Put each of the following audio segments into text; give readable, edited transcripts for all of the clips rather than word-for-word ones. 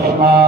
Yeah.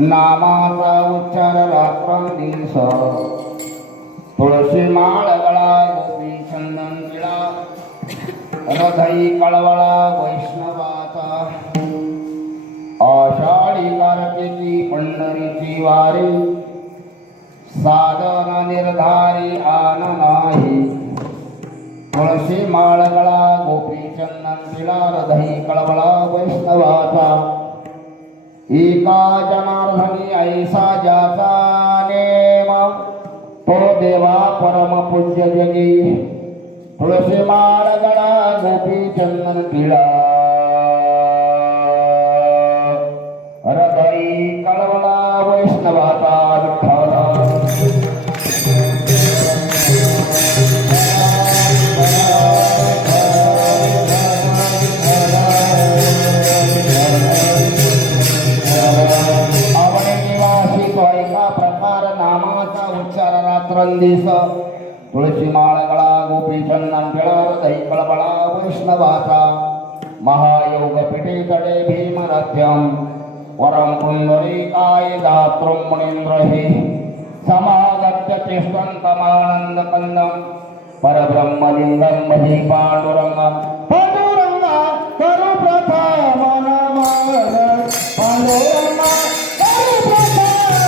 नामाचा उच्चार रात्रंदिवस तुळशी माळ गळा गोपी चंदन तिळा हृदयी कळवळा वैष्णवाचा आषाढी कार्तिकी पंढरीची वारी साधन निर्धारी आन नाही तुळशी माळ गळा गोपी चंदन तिळा हृदयी कळवळा वैष्णवाचा एका जनार्दनी ऐसा ज्याचा नेम तो देवा परम पूज्य जगी तुळशी माळ गळा गोपी चंदन तिळा हृदयी कळवळा वैष्णवाचा विठ्ठला तुळशी माळ गळा गोपी चंदन तिळा हृदयी कळवळा वैष्णवाचा महायोग पिठे तडे भीमरथ्यम वरम पुंडरीकाय दातृं मुनीन्द्रहि समागत्य तिष्ठन्तमानन्द कंदं परब्रह्मलिंगं मही पांडुरंगं पांडुरंगा करू प्रथम नमः पांडुरंगा करू प्रथम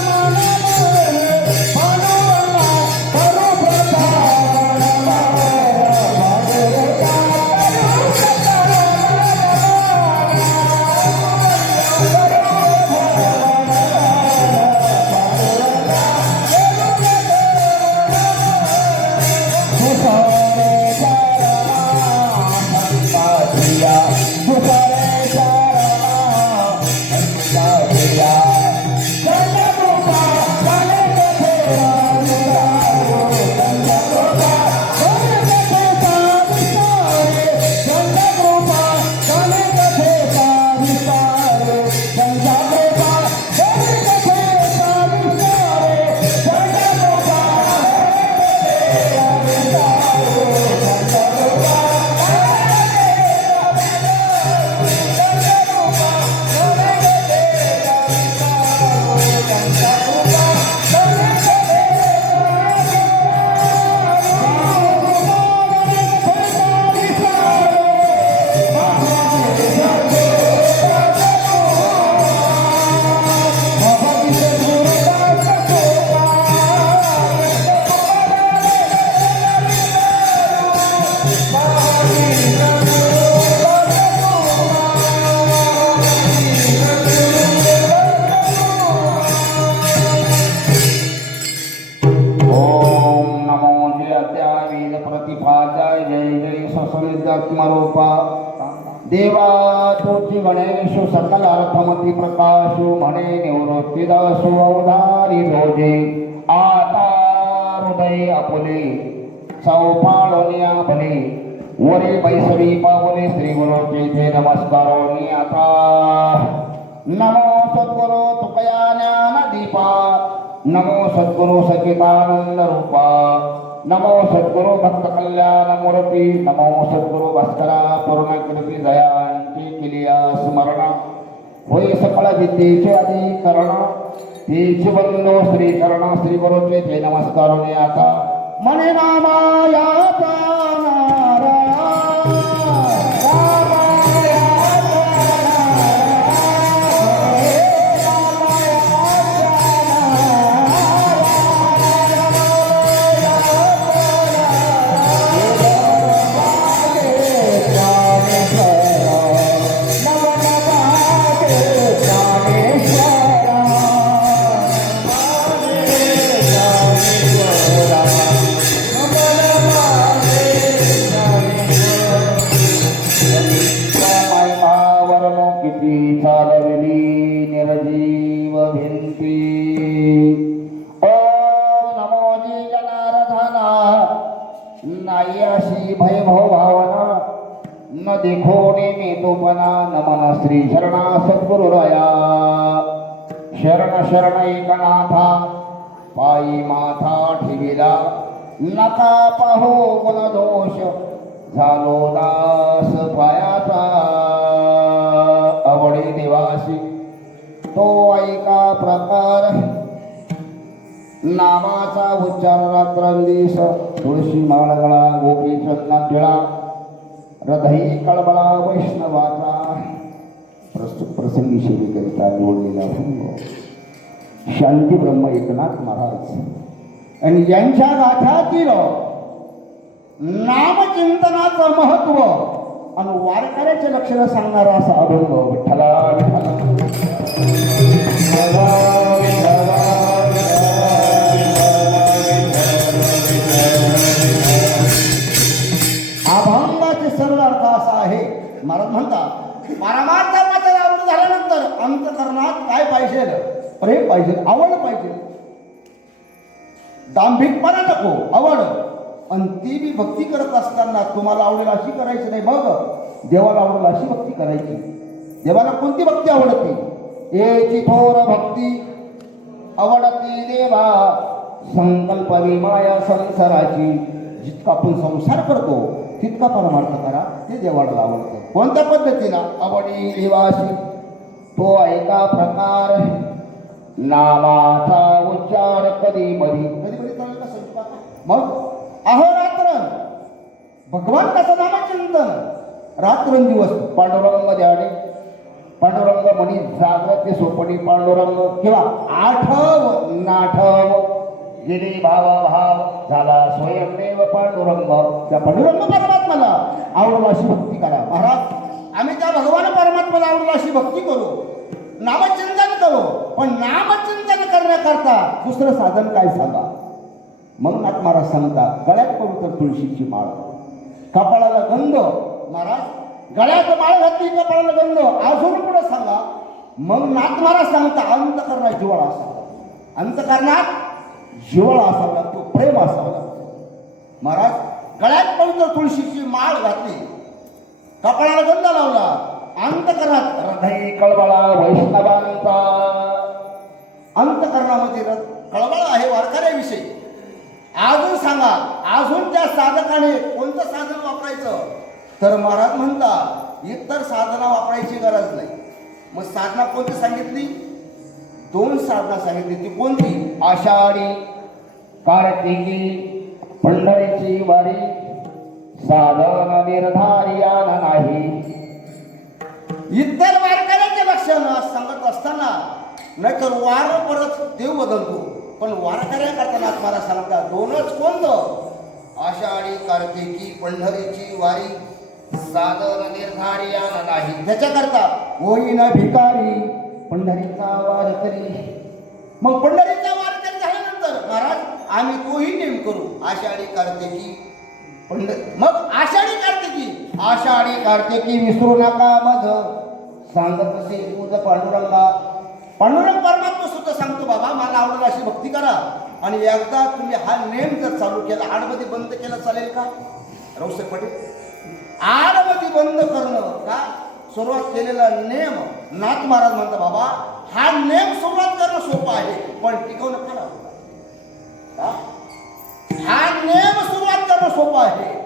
ससनिजात्मरूपा देवा तुझी गणेश सकल अर्थमती प्रकाशो म्हणे निवृत्तीदासो अवधारी रोजे आता हृदय आपुले चौपाळोनिया भले वरे बैसवी पावले श्री गुरुचे ते नमस्कारोनी आता नमो सद्गुरु तुकया ज्ञान दीपा नमो सद्गुरु सचितानंद रूपा नमो सद्गुरु भक्त कल्याण मूर्ती नमो सद्गुरु भास्करा पूर्ण कृती जयांची केलिया स्मरण होय सकळ विद्येचे अधिकरण तेच बंधो श्रीकरण श्री गुरुचे ते नमस्कारोनी आता मने नामायाचा नमन श्री शरणा सद्गुरुराया शरण शरण एकनाथा पायी माथा ठेविला नका पाहू गुणदोष झालो दास पायाचा आवडी निवासी तो ऐका प्रकार नामाचा उच्चार रात्रंदिवस तुळशी माळगळा गोपी चंदना टिळा हृदय कळबळा वैष्णवाचा प्रसंगी सेवेकरिता निवडलेला भंग शांती ब्रह्म एकनाथ महाराज आणि यांच्या गाथातील नामचिंतनाचं महत्व आणि वारकऱ्याचे लक्षण सांगणारा असा अभंग विठ्ठला अभंगाचे सरळ अर्थ असा आहे. महाराज म्हणतात परमार्थाचा आवड झाल्यानंतर अंतकरणात काय पाहिजे प्रेम पाहिजे आवड पाहिजे दांभिकपणा नको आवड आणि ती बी भक्ती करत असताना तुम्हाला आवडेल अशी करायची नाही मग देवाला आवडेल अशी भक्ती करायची. देवाला कोणती भक्ती आवडते एची थोर भक्ती आवडती देवा संकल्प माया संसाराची जितका आपण संसार करतो तितका परमार्थ करा ते देवाला आवडतं. कोणत्या पद्धतीला आवडी निवासी तो ऐका प्रकार नामाचा उच्चार कधी मधी चालेल का संकल्प मग अहोरात्र भगवंताचं नामचिंतन रात्रंदिवस पांडुरंग द्याडे पांडुरंग म्हणी जागृती सोपडी पांडुरंग किंवा आठव नाठव गेली भाव झाला स्वयंदेव पांडुरंग त्या पांडुरंग परमात्म्याला आवडलं अशी भक्ती करा. महाराज आम्ही त्या भगवान परमात्म्याला आवडलं अशी भक्ती करू नामचिंतन करू पण नामचिंतन करण्याकरता दुसरं साधन काय सांगा. मग नाथ महाराज सांगतात गळ्यात पवित्र तुळशीची माळ कपाळाला गंध महाराज गळ्यात माळ घातली कपाळाला गंध अजून पुढे सांगा. मग नाथ महाराज सांगता अंतकरणात जिव्हाळा असावा अंतकरणात जिव्हाळा असावा लागतो प्रेम असावं लागतो. महाराज गळ्यात पवित्र तुळशीची माळ घातली कपाळाला गंध लावला अंतकरणात हृदय कळवळा वैष्णवांचा अंतकरणामध्ये कळवळ आहे वारकऱ्याविषयी. अजून सांगा अजून त्या साधकाने कोणतं साधन वापरायचं तर महाराज म्हणता इतर साधना वापरायची गरज नाही. मग साधना कोणती सांगितली दोन साधना सांगितली ती कोणती आषाढी कार्तिकी पंढरीची वारी साधन निर्धारियान नाही. इतर वारकऱ्याचे लक्षण सांगत असताना नाहीतर वार परत देव बदलतो पण वारकऱ्या करताना मला सांगता दोनच कोणतं आषाढी कार्तिकी पंढरीची वारी साधन निर्धारियान नाही. त्याच्याकरता होईन भिकारी पंढरीचा वारकरी. मग पंढरीचा वारकरी झाल्यानंतर महाराज आम्ही तोही नेम करू आषाढी कार्तिकी पंढरी. मग आषाढी कार्तिकी आषाढी कार्तिकी विसरू नका मध सांगत असे तुझ पांडुरंगा. पांडुरंग परमात्मा सुद्धा सांगतो बाबा मला आवडेल अशी भक्ती करा. आणि एकदा तुम्ही हा नेम जर चालू केला, आडमध्ये बंद केला चालेल का रावसाहेब पाटील? आडमध्ये बंद करणं का सुरुवात केलेला नेम नाथ महाराज म्हणतात बाबा हा नेम सुरुवात करणं सोपं आहे पण टिकवणं फार अवघड आहे. हा नेम सुरुवात करणं सोपं आहे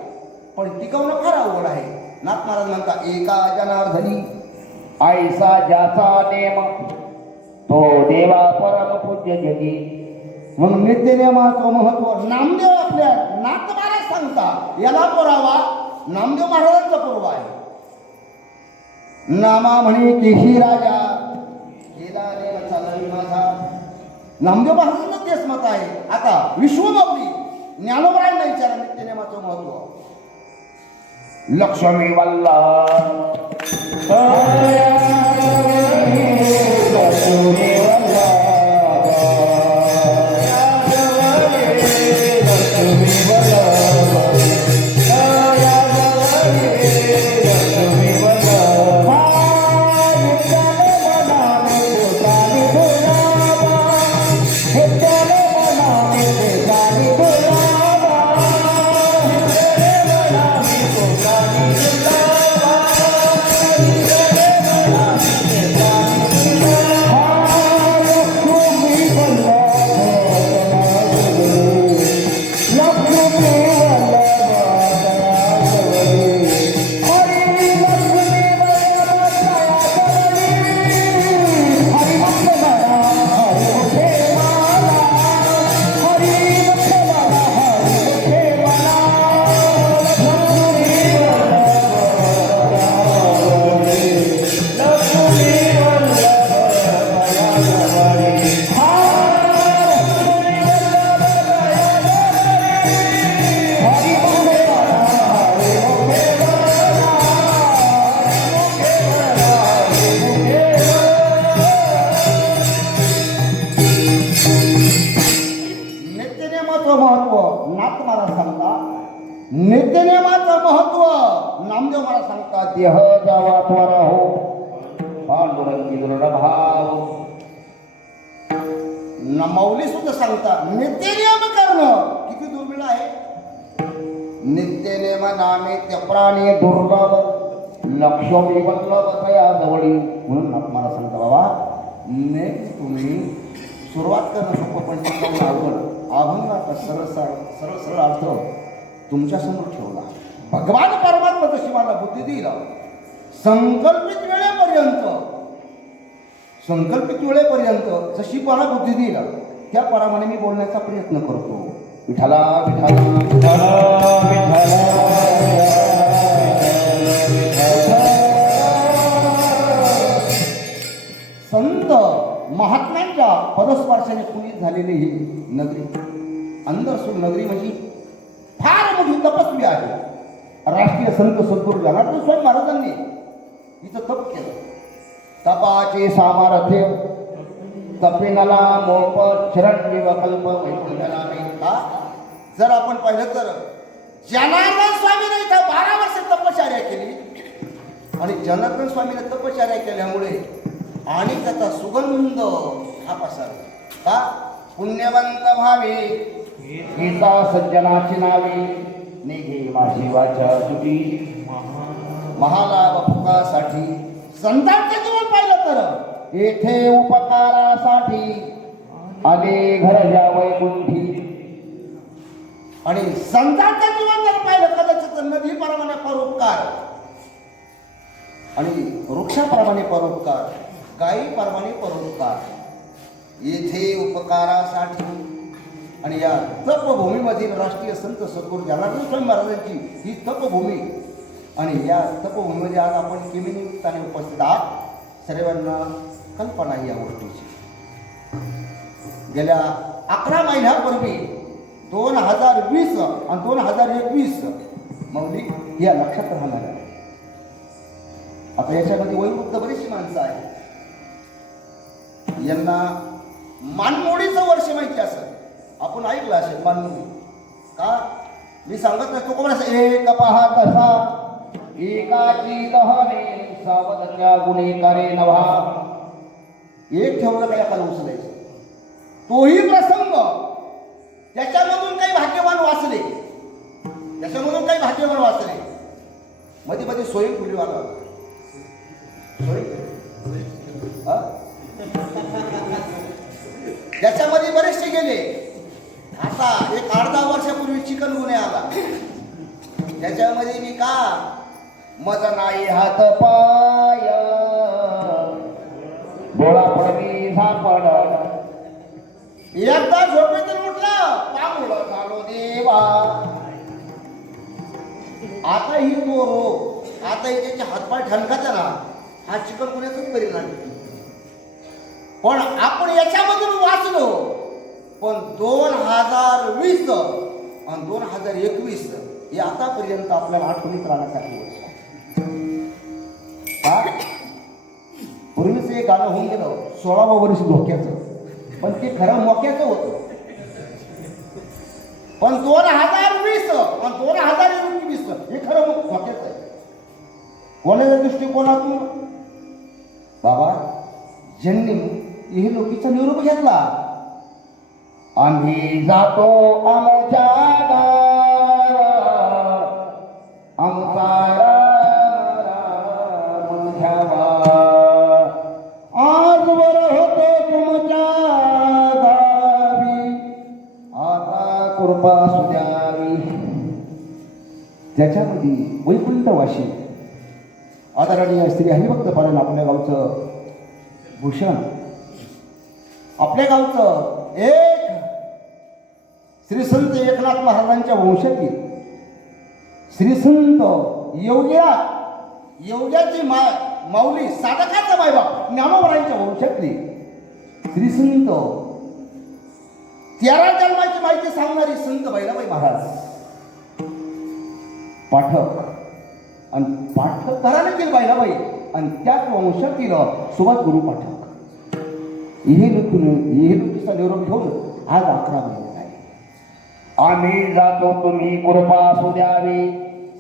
पण टिकवणं फार अवघड आहे. नाथ महाराज म्हणतात एका जनार्दनी आईसा ज्याचा नेम तो देवा परम पूज्य जगी. मग नित्यनेमाचं महत्व नामदेव आपल्या नाथ महाराज सांगता याला पुरावा नामदेव महाराजांचा पुरावा आहे. नामा म्हणे केशी राजा केला नेम चालवी माझा. नामदेव महाराजांचं तेच मत आहे. आता विश्वमाऊली ज्ञानोबरायांना विचारा नित्यनेमाचं महत्व. लक्ष्मी वल्लभ नित्यनेमाचं महत्व नामदेव महाराज सांगतात. देह जावा त्वरा हो पांडुरंगी दृढ भाव. माऊली सुद्धा सांगतात नित्यनेम करणं किती दुर्मिळ आहे. नित्यनेम नामे त्या प्राणी दुर्लभ लक्ष्मी वल्लभ तया जवळी. म्हणून नाथ महाराज सांगता बाबा नेम तुम्ही सुरुवात करणं सोपं पण टिकवणं अवघड. अभंगाचा सरळ सरळ सरळ अर्थ तुमच्या समोर ठेवला. भगवान परमात्मा जशी मला बुद्धी दिला संकल्पित वेळेपर्यंत जशी मला बुद्धी दिला त्या प्रमाणे मी बोलण्याचा प्रयत्न करतो. विठाला विठाला विठाला विठाला. संत महात्म्यांच्या पदस्पर्शाने पुनीत झालेली ही नगरी अंधरसूर नगरी म्हणजे फार मोठी तपस्वी आहे. राष्ट्रीय संत सद्गुरू जनार्दन स्वामी महाराजांनी इथं तप केलं. तपाचे सामर्थ्य तपिनला मोप शरण कल्प वैकुंठनामे. का जर आपण पाहिलं तर जनार्दन स्वामीने इथं 12 वर्ष तपश्चर्या केली आणि जनार्दन स्वामीने तपश्चर्या केल्यामुळे आणि त्याचा सुगंध हा पसरला. का पुण्यवंत व्हावे गीता सज्जनाची नावे निघे माझी वाचा तुझी महालाभ फुकासाठी. संतांचं जीवन पाहिलं तर येथे उपकारासाठी आले घरच्या वैकुंठी. आणि संतांचं जीवन जर पाहिलं कदाचित नदीप्रमाणे परोपकार आणि वृक्षाप्रमाणे परोपकार गायीप्रमाणे परोपकार येथे उपकारासाठी. आणि या तपभूमीमधील राष्ट्रीय संत सद्गुरू जनार्दन स्वामी महाराजांची ही तपभूमी. आणि या तपभूमीमध्ये आज आपण किमिनिमित्ताने उपस्थित आहात. सर्वांना कल्पना या गोष्टीची. गेल्या 11 महिन्यापूर्वी 2020 आणि 2021 माऊली या लक्षात राहणार. आता याच्यामध्ये वयोवृद्ध बरीचशी माणसं आहेत. यांना मानमोडीचं वर्ष माहिती असेल. आपण ऐकलं असेल मानमोडी. का मी सांगत नाही. तो कोण एक पहा तसा एकाची दहने सावधच्या गुणे करे नवा. एक ठेवलं काय एखादं उचलायचं. तोही प्रसंग त्याच्यामधून काही भाग्यवान वाचले, त्याच्यामधून काही भाग्यवान वाचले. मध्ये मध्ये सोयी फुली आला त्याच्यामध्ये बरेचसे गेले. आता एक 8-10 वर्षापूर्वी चिकन गुन्हे आला, त्याच्यामध्ये मी का मजा नाही हात पाय बोळा पडली झापड. एकदा झोपेतून उठला पांगुळ झालो देवा. आता ही तो रोग, आता ही त्याचे हातपाय ठणकाचा ना, हा चिकन गुन्ह्याचाच परिणाम. पण आपण याच्यामधून वाचलो. पण 2020 आणि 2021 हे आतापर्यंत आपल्याला आठवणीत राहण्यासाठी वर्ष. पूर्वीचं एक गाणं होऊन गेलं 16वं वर्ष धोक्याचं, पण ते खरं मोक्याचं होतं. पण 2020 आणि 2021 हे खरं धोक्याचं आहे. कोणाच्या दृष्टिकोनातून बाबा ज्यांनी हे लोकीचा निरोप घेतला, आम्ही जातो आमच्या आमचा आजवर होतो तुमच्या गावी, आता कृपा सुद्यावी. त्याच्यामध्ये वैकुंठवाशी आदरणीय श्री हरिभक्त पालन आपल्या गावचं भूषण, आपल्या गावचं एक श्री संत एकनाथ महाराजांच्या वंशातील श्री संत योग्याची माऊली साधकाचा मायबाप ज्ञानोबरांच्या वंशातली श्री संत 13 जन्माची माहिती सांगणारी संत भैरवाई महाराज पाठक आणि पाठक घराण्यातील भैरवाई आणि त्याच वंशातील सुभाष गुरु पाठक हे लोकीचा निरोप घेऊन आज 11 महिने झाले. आम्ही जातो तुम्ही कृपा असू द्यावी,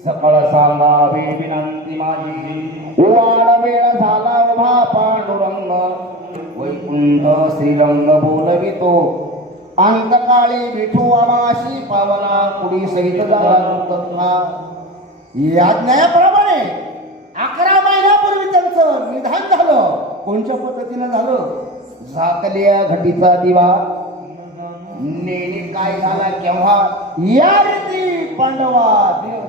सकळ सांगावी विनंती माझी. वाण वेळ झाला उभा पांडुरंग, वैकुंठ श्रीरंग बोलवितो. अंतकाळी विठू आमाशी पावना, कुडी सहित झाला. या ज्ञायाप्रमाणे 11 महिन्यापूर्वी त्यांचं निधन झालं. कोणत्या पद्धतीनं झालं? झाकल्या घटीचा दिवा नेणे काय झाला केव्हा, या रीती पांडवा देव.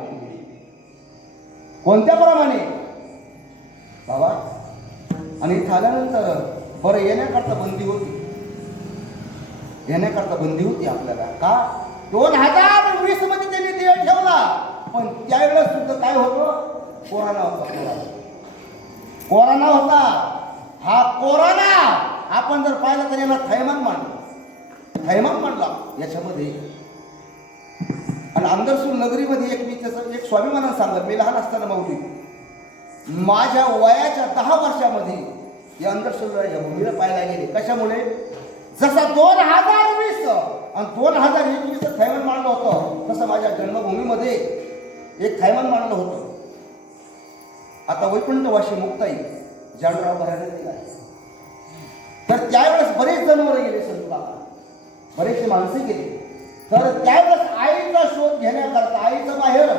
कोणत्या प्रमाणे बाबा? आणि झाल्यानंतर बरं येण्याकरता बंदी होती, येण्याकरता बंदी होती आपल्याला. का? 2020 मध्ये त्यांनी देव ठेवला. पण त्यावेळेस सुद्धा काय होतं? कोरोना होता. कोरोना होता. हा कोरोना आपण जर पाहिलं तर याला थैमान मांडला याच्यामध्ये. आणि अंदरसूर नगरीमध्ये मी त्याचं एक स्वाभिमानानं सांगत, मी लहान असताना माऊली माझ्या वयाच्या 10 वर्षामध्ये या अंदरसूर या भूमीला पाहायला गेले. कशामुळे? जसा 2020 आणि 2021 थैमान मांडलं होतं, तसं माझ्या जन्मभूमीमध्ये एक थैमान मांडलं होतं. आता वैकुंठवाशी मुक्ताई जानराव भरायला आहे. तर त्यावेळेस बरेच जनावर गेले संत, बरेचसे माणसे गेले. तर त्यावेळेस आईचा शोध घेण्याकरता आईचं बाहेर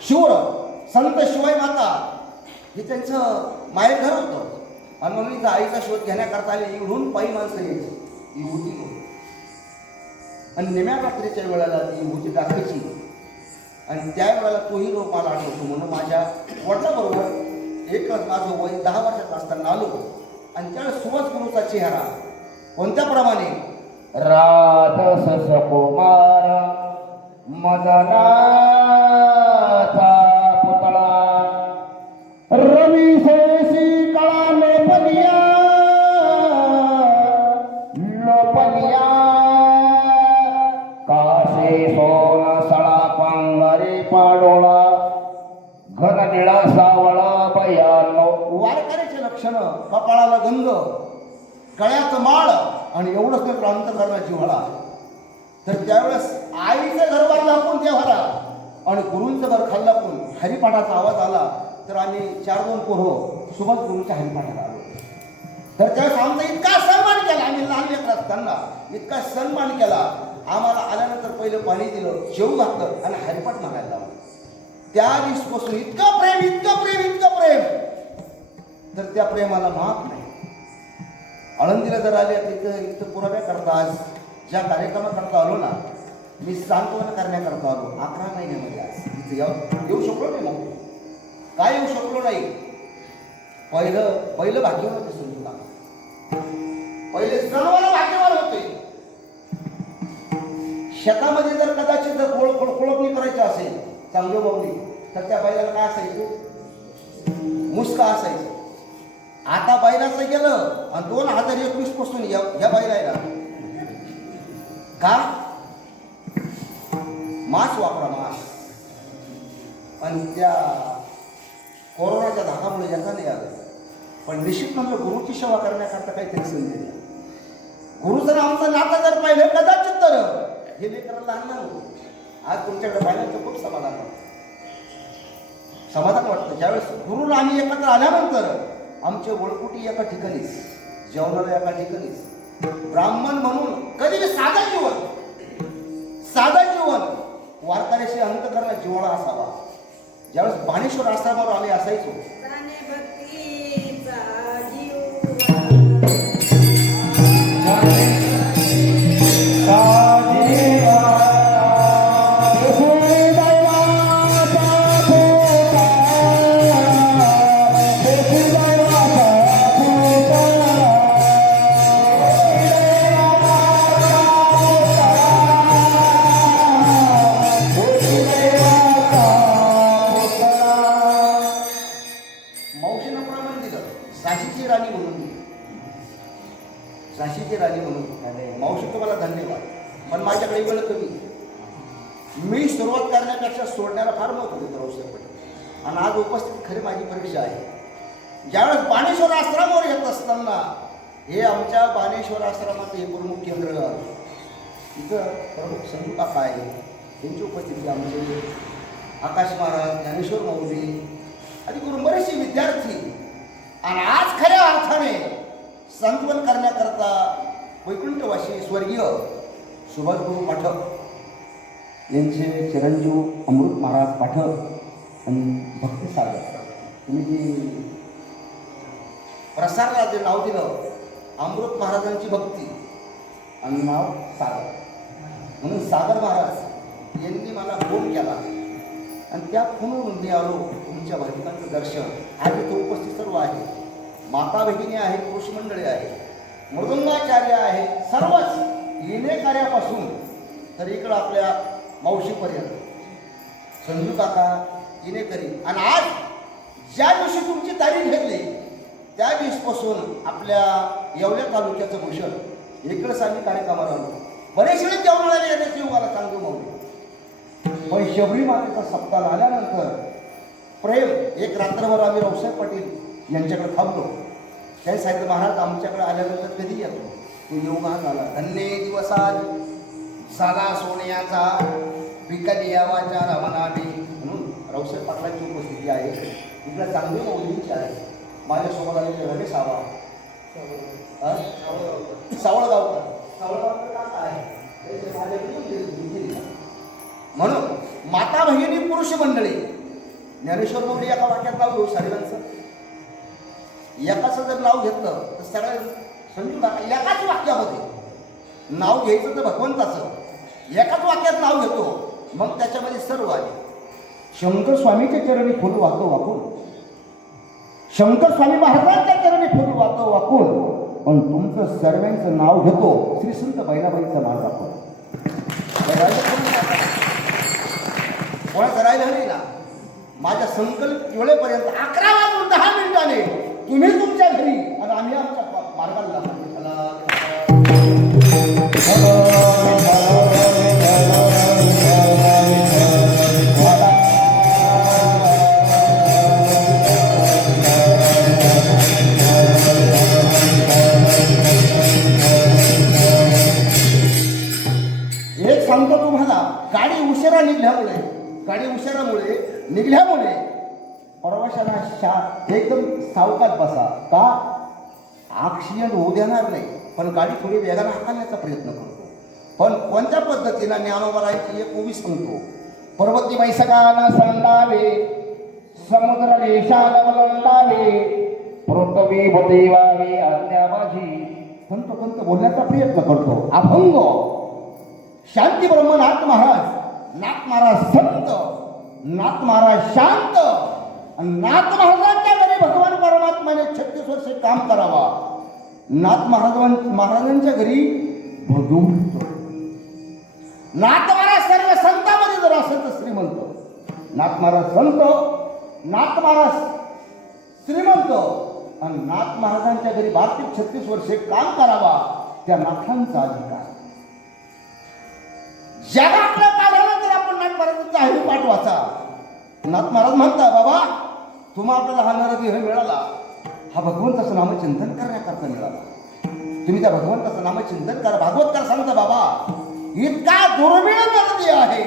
शिवर संत शिवाई माता हे त्यांचं माहेर घर होतं. आणि म्हणून आईचा शोध घेण्याकरता आले. इकडून पायी माणसं यायची विभूती घेऊन. आणि निम्या रात्रीच्या वेळेला ती विभूती टाकायची. आणि त्यावेळेला तोही लोक मला आठवतो. म्हणून माझ्या वडिलाबरोबर एकच माझं वय 10 वर्षाचं असताना आलो. आणि त्यावेळेस सुभाष गुरुचा चेहरा कोणत्या प्रमाणे? राधस कुमार मदनाचा पुतळा, रवी शेषी कळा लोपनिया काशे सोन सळा पांगरे पाडोळा, घन निळा सावळा बयानो. वारकऱ्याचे लक्षण, कपाळाला गंध, गळ्याचं माळ आणि एवढंच ते प्रांत करण्याची व्हळा. तर त्यावेळेस आईचं घरबार दाखवून त्या व्हळा गुरूंचं घर खाल्ला पण हरिपाठाचा आवाज आला तर आम्ही 4-2 पोरं सुभाष गुरूंच्या हरिपाठाला आलो. तर त्यावेळेस आमचा इतका सन्मान केला, आम्ही लहान लेकर असताना इतका सन्मान केला. आम्हाला आल्यानंतर पहिलं पाणी दिलं, जेवू घातलं आणि हरिपाठ म्हणायला लावलं. त्या दिवसापासून इतकं प्रेम, इतकं प्रेम, इतकं प्रेम, तर त्या प्रेमाला माप नाही. आळंदीला जर आले तर इथं पुराव्या करता आज ज्या कार्यक्रमाकरता आलो ना, मी सांत्वन करण्याकरता आलो. 11 महिन्यामध्ये आज इथं येऊ शकलो नाही. मग काय येऊ शकलो नाही? पहिलं भाग्यवान होते संतुला, पहिले सर्वांना भाग्यवान होते. शेतामध्ये जर कदाचित जर कोळपणी करायची असेल चांगली माऊली तर त्या बैलाला काय असायचं? मुसका असायचं. आता बैलाचं गेलं आणि 2021 पासून ह्या बैलाला का मास्क वापरा, मास्क. आणि त्या कोरोनाच्या धाकामुळे याचा नाही आलं. पण निश्चित म्हणलं गुरुची सेवा करण्याकरता काहीतरी संधी द्या. गुरुचं आमचं नातं जर पाहिलं कदाचित तर हे लेकरं लहान नव्हतं. आज तुमच्याकडे पाहिलं खूप समाधान वाटतं. ज्यावेळेस गुरुला आम्ही एकत्र आल्यानंतर आमचे वळकुटी एका ठिकाणीच, जेवणाला एका ठिकाणीच, ब्राह्मण म्हणून कधी साधा जीवन वारकऱ्याशी अंतकरणात जिव्हाळा असावा. ज्यावेळेस बाणेश्वर आश्रमावर आम्ही असायचो, झाशीची राणी म्हणून. मावशी तुम्हाला धन्यवाद. पण माझ्याकडे वेळ कमी. मी सुरुवात करण्यापेक्षा सोडण्याला फार महत्त्व देतो रावसाहेब पटेल. आणि आज उपस्थित खरी माझी परीक्षा आहे. ज्यावेळेस बाणेश्वर आश्रमावर येत असताना हे आमच्या बाणेश्वर आश्रमाचं हे प्रमुख केंद्र, इथं प्रमुख संजू काका आहे, त्यांची उपस्थिती आमचे आकाश महाराज, ज्ञानेश्वर माऊली आदी करून बरेचसे विद्यार्थी. आणि आज खऱ्या अर्थाने संतवन करण्याकरता वैकुंठवासी स्वर्गीय सुभाषगुरू पाठक यांचे चिरंजीव अमृत महाराज पाठक आणि भक्तिसागर, तुम्ही जी प्रसारला जे नाव दिलं अमृत महाराजांची भक्ती आणि नाव सागर, म्हणून सागर महाराज यांनी मला फोन केला आणि त्या फोनवरून मी आलो. तुमच्या भाविकांचं दर्शन आज इथं उपस्थित सर्व आहे. माता भगिनी आहेत, पुरुष मंडळी आहे, मृदंगाचार्य आहे, सर्वच येणेकऱ्यापासून तर इकडं आपल्या मावशीपर्यंत संजू काका येणेकरी. आणि आज ज्या दिवशी तुमची तारीख घेतली त्या दिवसपासून आपल्या येवल्या तालुक्याचं भूषण इकडंच आम्ही कार्यक्रमाला आलो. बरेचसे जेवणाला येण्याची युगाला सांगू माऊली. पण शबरी मातेचा सप्ताह आल्यानंतर प्रेम एक रात्रभर आम्ही रावसाहेब पाटील यांच्याकडे थांबलो. त्यांनी सांगितलं महाराज आमच्याकडे आल्यानंतर कधी येतो? तो योगा झाला. धन्य दिवस आज साला सोन्याचा पिकली यावाच्या रमणाने, म्हणून रावसाहेब पाटलांची उपस्थिती आहे. इकडे चांगली मौलींची आहे. माझ्यासोबत आलेले रमेश आबा सावळगावकर का आहे. म्हणून माता भगिनी पुरुष मंडळी ज्ञानेश्वर माऊली एका वाक्यात नाव घेऊ साहेबांचं. एकाचं जर नाव घेतलं तर सगळ्या समजून एकाच वाक्यामध्ये नाव घ्यायचं तर भगवंताचं एकाच वाक्यात नाव घेतो, मग त्याच्यामध्ये सर्व आले. शंकर स्वामीच्या चरणी फुल वाहतो वाकून, शंकर स्वामी महाराजांच्या चरणी फुल वाहतो वाकून, पण तुमचं सर्वांचं नाव घेतो श्री संत बैलाबाईचं नाव दाखवून. कोणाचं राहिलं नाही ना. माझ्या संकल्प वेळेपर्यंत 11 वाजून 10 मिनिटाने तुम्ही तुमच्या घरी आणि आम्ही आमच्या मार्गाला एक सांगतो तुम्हाला, गाडी उशिरा निघल्यामुळे गाडी उशिरामुळे निघल्यामुळे प्रवाशांना एकदम सावकाश बसा का ॲक्सिडेंट होऊ देणार नाही, पण गाडी थोडी वेगाने हाताळण्याचा प्रयत्न करतो. पण कोणत्या पद्धतीनं ज्ञानोबरायची एक उभी सांगतो. पर्वती बैसकानं सांडावे समुद्र देशाला वलंडावे पृथ्वी देवावे आज्ञा माझी कंत कंत बोलण्याचा प्रयत्न करतो. अभंग शांती ब्रह्मनाथ महाराज, नाथ महाराज संत, नाथ महाराज शांत, नाथ महाराजांच्या घरी भगवान परमात्माने 36 वर्षे काम करावा. नाथ महाराजांच्या घरी भगवून नाथ महाराज सर्व संतांमध्ये जर असेल तर श्रीमंत, नाथ महाराज संत, नाथ महाराज श्रीमंत आणि नाथ महाराजांच्या घरी 12 ते 36 वर्षे काम करावा त्या नाथांचा अधिकार. जगातल्या काढायला तर आपण नाथ महाराजांचा हरी पाठ वाचा. नाथ महाराज म्हणता बाबा तुम्हा आपल्याला हा नरदेह मिळाला, हा भगवंताचं नामचिंतन करण्याकरता मिळाला. तुम्ही त्या भगवंताचं नामचिंतन करा. भागवतकार सांगता बाबा इतका दुर्मिळ नरदेह आहे.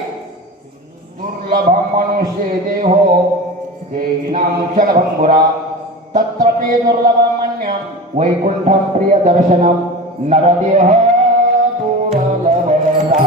दुर्लभ मनुष्य देहो देविनाम क्षणभंगुरा तत्रपे दुर्लभमन्यं वैकुंठं प्रिय दर्शनं नरदेह दुर्लभदाना.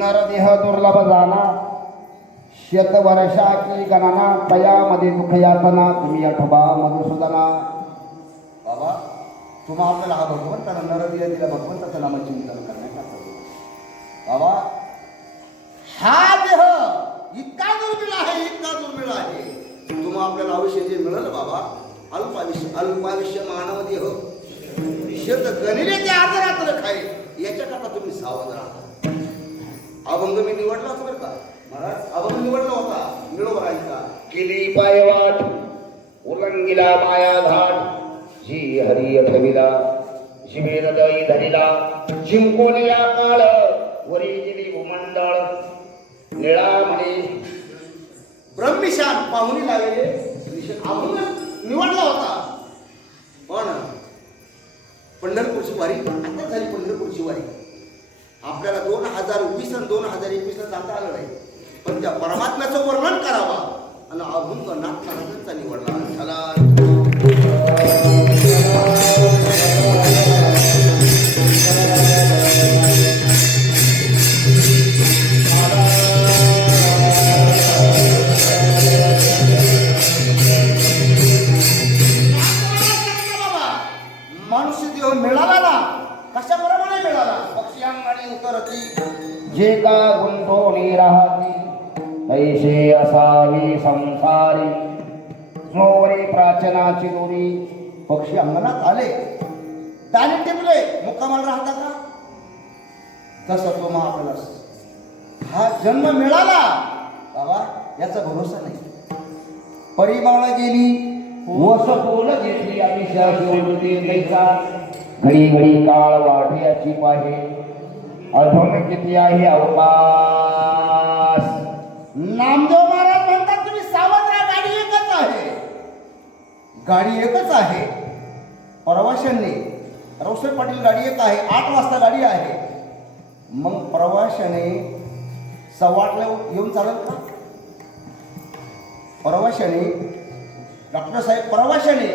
नरदेह दुर्लभ जाना शतवर्षाची गणना तयामध्ये दुःख यातना तुम्ही आठवा मधुसूदना. बाबा तुम्हा आपल्याला हा भगवंतानं नरदेह दिला, भगवंताचं नामचिंतन करण्याकरता. बाबा हा देह इतका दुर्मिळ आहे, इतका दुर्मिळ आहे. तुम्हा आपल्याला आयुष्य जे मिळालं बाबा अल्पायुष्य मानव देह शेत गणिले ते अर्धरात्र खाय, याच्याकरता तुम्ही सावध राहा. अभंग मी निवडला होता बरं का महाराज, अभंग निवडला होता मिळवरायचा. केली पायवाट उल्लंघिला माया घाट जी हरी ठविला शिवेन दई धरिला जिंकोने या काळ वरी जिली भूमंडळ निळा म्हणे ब्रह्मिशान पाहुणी लागले. अभंग निवडला होता. पण पंढरपूरची वारी आता झाली. पंढरपूरची वारी आपल्याला 2020 आणि 2021 जाता आलं नाही, पण त्या परमात्म्याचं वर्णन करावा आणि अभंग नाथ महाराजांचा निवडला झाला. मनुष्य देह मिळाला ना, कशाप्रमाणे मिळाला? पक्ष्यांगाने उतरती जे का गुंतोनी राहती तैसे असावी संसारी. स्नोवरी प्राचनाची दोरी पक्षी अंगणात आले, दाणे टिपले, मुक्कामाला राहता का? तसं तो मग आपल्याला हा जन्म मिळाला बाबा याचा भरोसा नाही. परिमाण गेली वसपोल घेतली आम्ही शास्त्री घडी घडी काळ वाढयाची पाहे अधून किती आहे अवकाश. नामदेव महाराज म्हणतात तुम्ही सावध राहा, गाडी एकच आहे, गाडी एकच आहे. प्रवाशांनी रावसाहेब पाटील गाडी एक आहे, 8 वाजता गाडी आहे. मग प्रवाशाने 8:15 येऊन चालेल का? प्रवाशाने डॉक्टर साहेब प्रवाशाने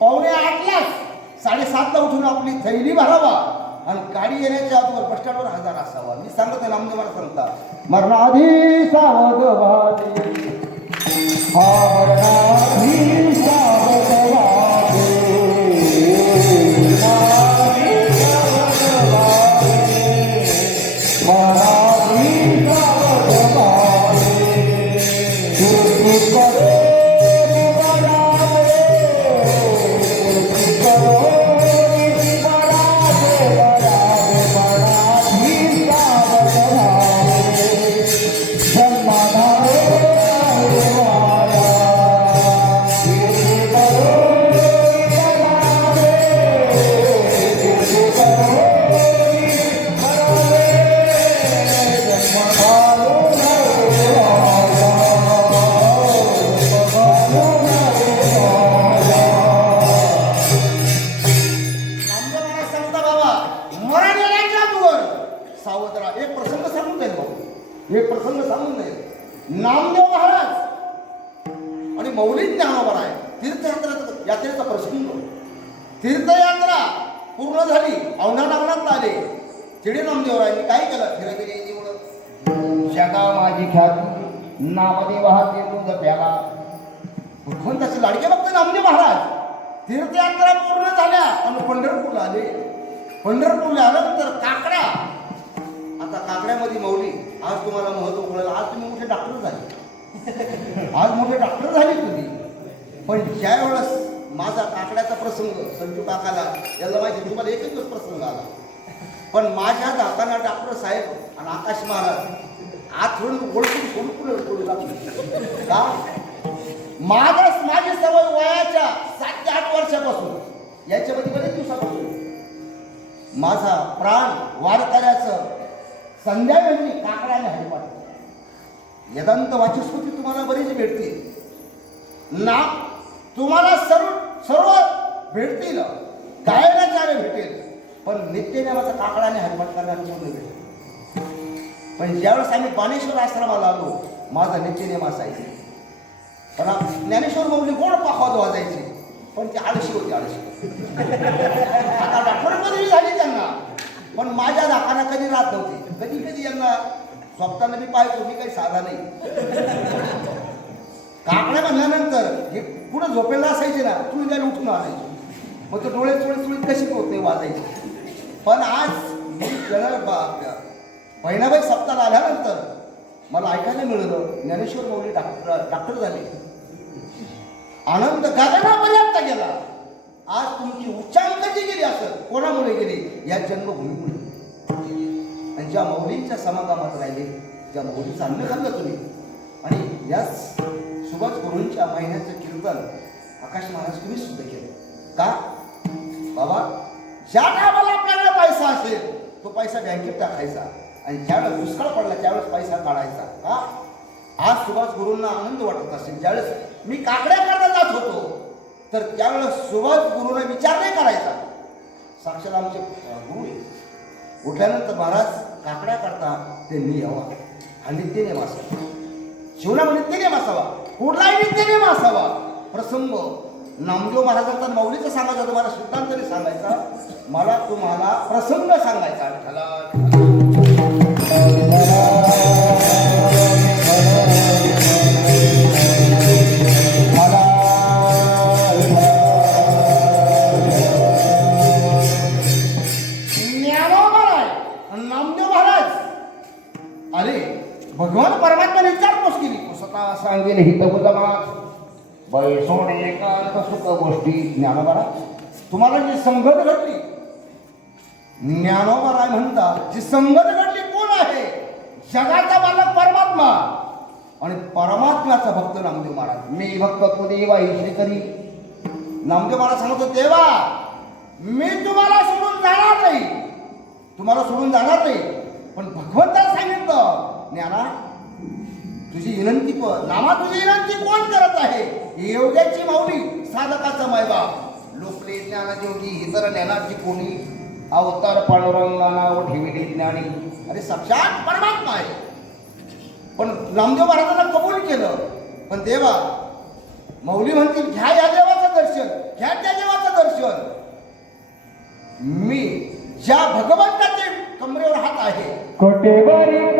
7:45 7:30 उठून आपली थैली भरावा आणि गाडी येण्याच्या अगोदर बस स्टँडवर हजर असावा. मी सांगत आहे नामदेव मला सांगता मरणाधी सावध व्हावे, हा मरणाधी सावध व्हावे, मरणाधी सावध व्हावे, मरणाधी सावध व्हावे. दुःख करो एक प्रसंग सांगून नाही. नामदेव महाराज आणि मौली ज्ञानोबा आहे तीर्थयात्रेचा प्रसंग. तीर्थयात्रा पूर्ण झाली, औंढा नागनाथला आले. चिडे नामदेवरायांनी काय केलं? फिरगिरी निवड जगा माझी ख्याती नामदेव हा दूध प्याला. भगवंताचे लाडके भक्त नामदेव महाराज. तीर्थयात्रा पूर्ण झाल्या आणि पंढरपूरला आले. पंढरपूरला आल्यानंतर काकडा, आता काकड्यामध्ये मौली. आज तुम्हाला महत्व कळलं, आज तुम्ही मोठे डॉक्टर झाले, आज मोठे डॉक्टर झाले तुम्ही. पण ज्या वेळेस माझा काकड्याचा प्रसंग संजू काकाला याला माहिती, तुम्हाला एकच दिवस प्रसंग आला, पण माझ्या दाताना डॉक्टर साहेब आणि आकाश महाराज आज थोडं ओळखून लागले का? माझी सवय वयाच्या 7 ते 8 वर्षापासून, याच्यामध्ये बरेच दिवसापासून माझा प्राण वारकऱ्याचं संध्याकाळी काकड्याने हरिपाठ. वेदांत वाचस्पती तुम्हाला बरीच भेटतील ना, तुम्हाला सर्व भेटतील, गायनाचार्य भेटेल, पण नित्यनेमाचा काकड्याने हरिपाठ करणारे कोण नाही भेटेल. पण ज्यावेळेस आम्ही बाणेश्वर आश्रमाला आलो, माझा नित्यनेम असायचे. पण ज्ञानेश्वर माऊली गोड पाखवाद वाजायचे, पण ती आळशी होती, आळशी. आता डॉक्टर पदवी झाली त्यांना, पण माझ्या दाकाना कधी राहत नव्हती. कधी कधी यांना स्वप्नाला मी पाहायचो, मी काही साधा नाही. काकड्या म्हणल्यानंतर हे पुढे झोपेला असायचे ना, तुम्ही त्याला उठून आणायचे, मग ते डोळे चुळीत कशी होते वाजायचे. पण आज मी बहिणाबाई सप्ताहाला आल्यानंतर मला ऐकायला मिळालं ज्ञानेश्वर माऊली डॉक्टर झाले. आनंद गगनापर्यंत गेला. आज तुमची उच्चांकाची गेली असेल, कोणामुळे गेली? या जन्मभूमीमुळे. आणि ज्या मौलींच्या समागमात राहिले, ज्या मौलीचं अन्न खाल्लं तुम्ही, आणि या सुभाष गुरूंच्या महिन्याचं कीर्तन आकाश महाराज तुम्ही सुद्धा केलं का? बाबा, ज्या टायमाला आपल्याकडे पैसा असेल तो पैसा बँकेत टाकायचा, आणि ज्यावेळेस दुष्काळ पडला त्यावेळेस पैसा काढायचा का? आज सुभाष गुरूंना आनंद वाटत असेल. ज्यावेळेस मी काकड्या करता जात होतो, तर त्यावेळेस सुभाष गुरूंना विचार नाही करायचा. साक्षात आमचे गुरु आहे. उठल्यानंतर महाराज काकड्या करता त्यांनी यावा, हा नित्यनेम असावा, जीवनामध्ये नित्यनेम असावा, कुठलाही नित्यनेम असावा. प्रसंग नामदेव महाराजांचा मौलीचं सांगायचं, तुम्हाला सिद्धांताने सांगायचा, मला तुम्हाला प्रसंग सांगायचा. भगवान परमात्म्याने विचारपूस केली, स्वतः सांगेल हितबुजमात बैसोडे एकांत सुख गोष्टी. ज्ञानोबा, तुम्हाला जी संगत घडली, ज्ञानोबा म्हणतात, जी संगत घडली कोण आहे? जगाचा मालक परमात्मा आणि परमात्म्याचा भक्त नामदेव महाराज. मी भक्त तू देवा ईश्वरी करी. नामदेव महाराज सांगतो, देवा मी तुम्हाला सोडून जाणार नाही, तुम्हाला सोडून जाणार नाही. पण भगवंताला सांगितलं, ज्ञाना तुझी विनंती पण नामा तुझी विनंती कोण करत आहे? योग्याची माऊली साधकाचा मायबाप लोकले ज्ञानयोगी इतर ज्ञानाची कोणी अवतार पांडुरंगाना ठेविले ज्ञानी. अरे साक्षात परमात्मा आहे. पण नामदेव महाराजांना कबूल केलं. पण देवा माऊली म्हणतील घ्या या देवाचं दर्शन, घ्या त्या देवाचं दर्शन. मी ज्या भगवंताचे कमरेवर हात आहे कोटेवरी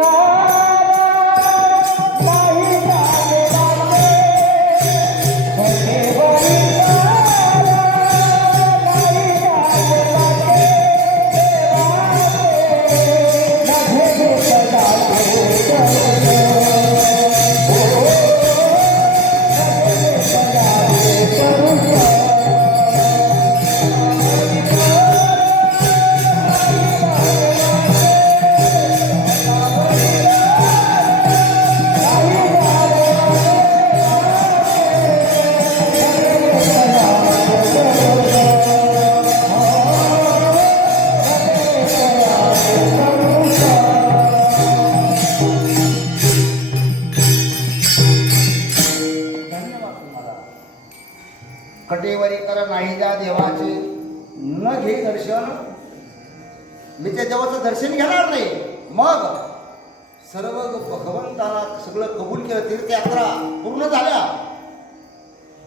कटेवरी कर नाही ज्या देवाचे न घे दर्शन, मी त्या देवाचं दर्शन घेणार नाही. मग सर्व भगवंताला सगळं कबूल केलं. तीर्थयात्रा पूर्ण झाल्या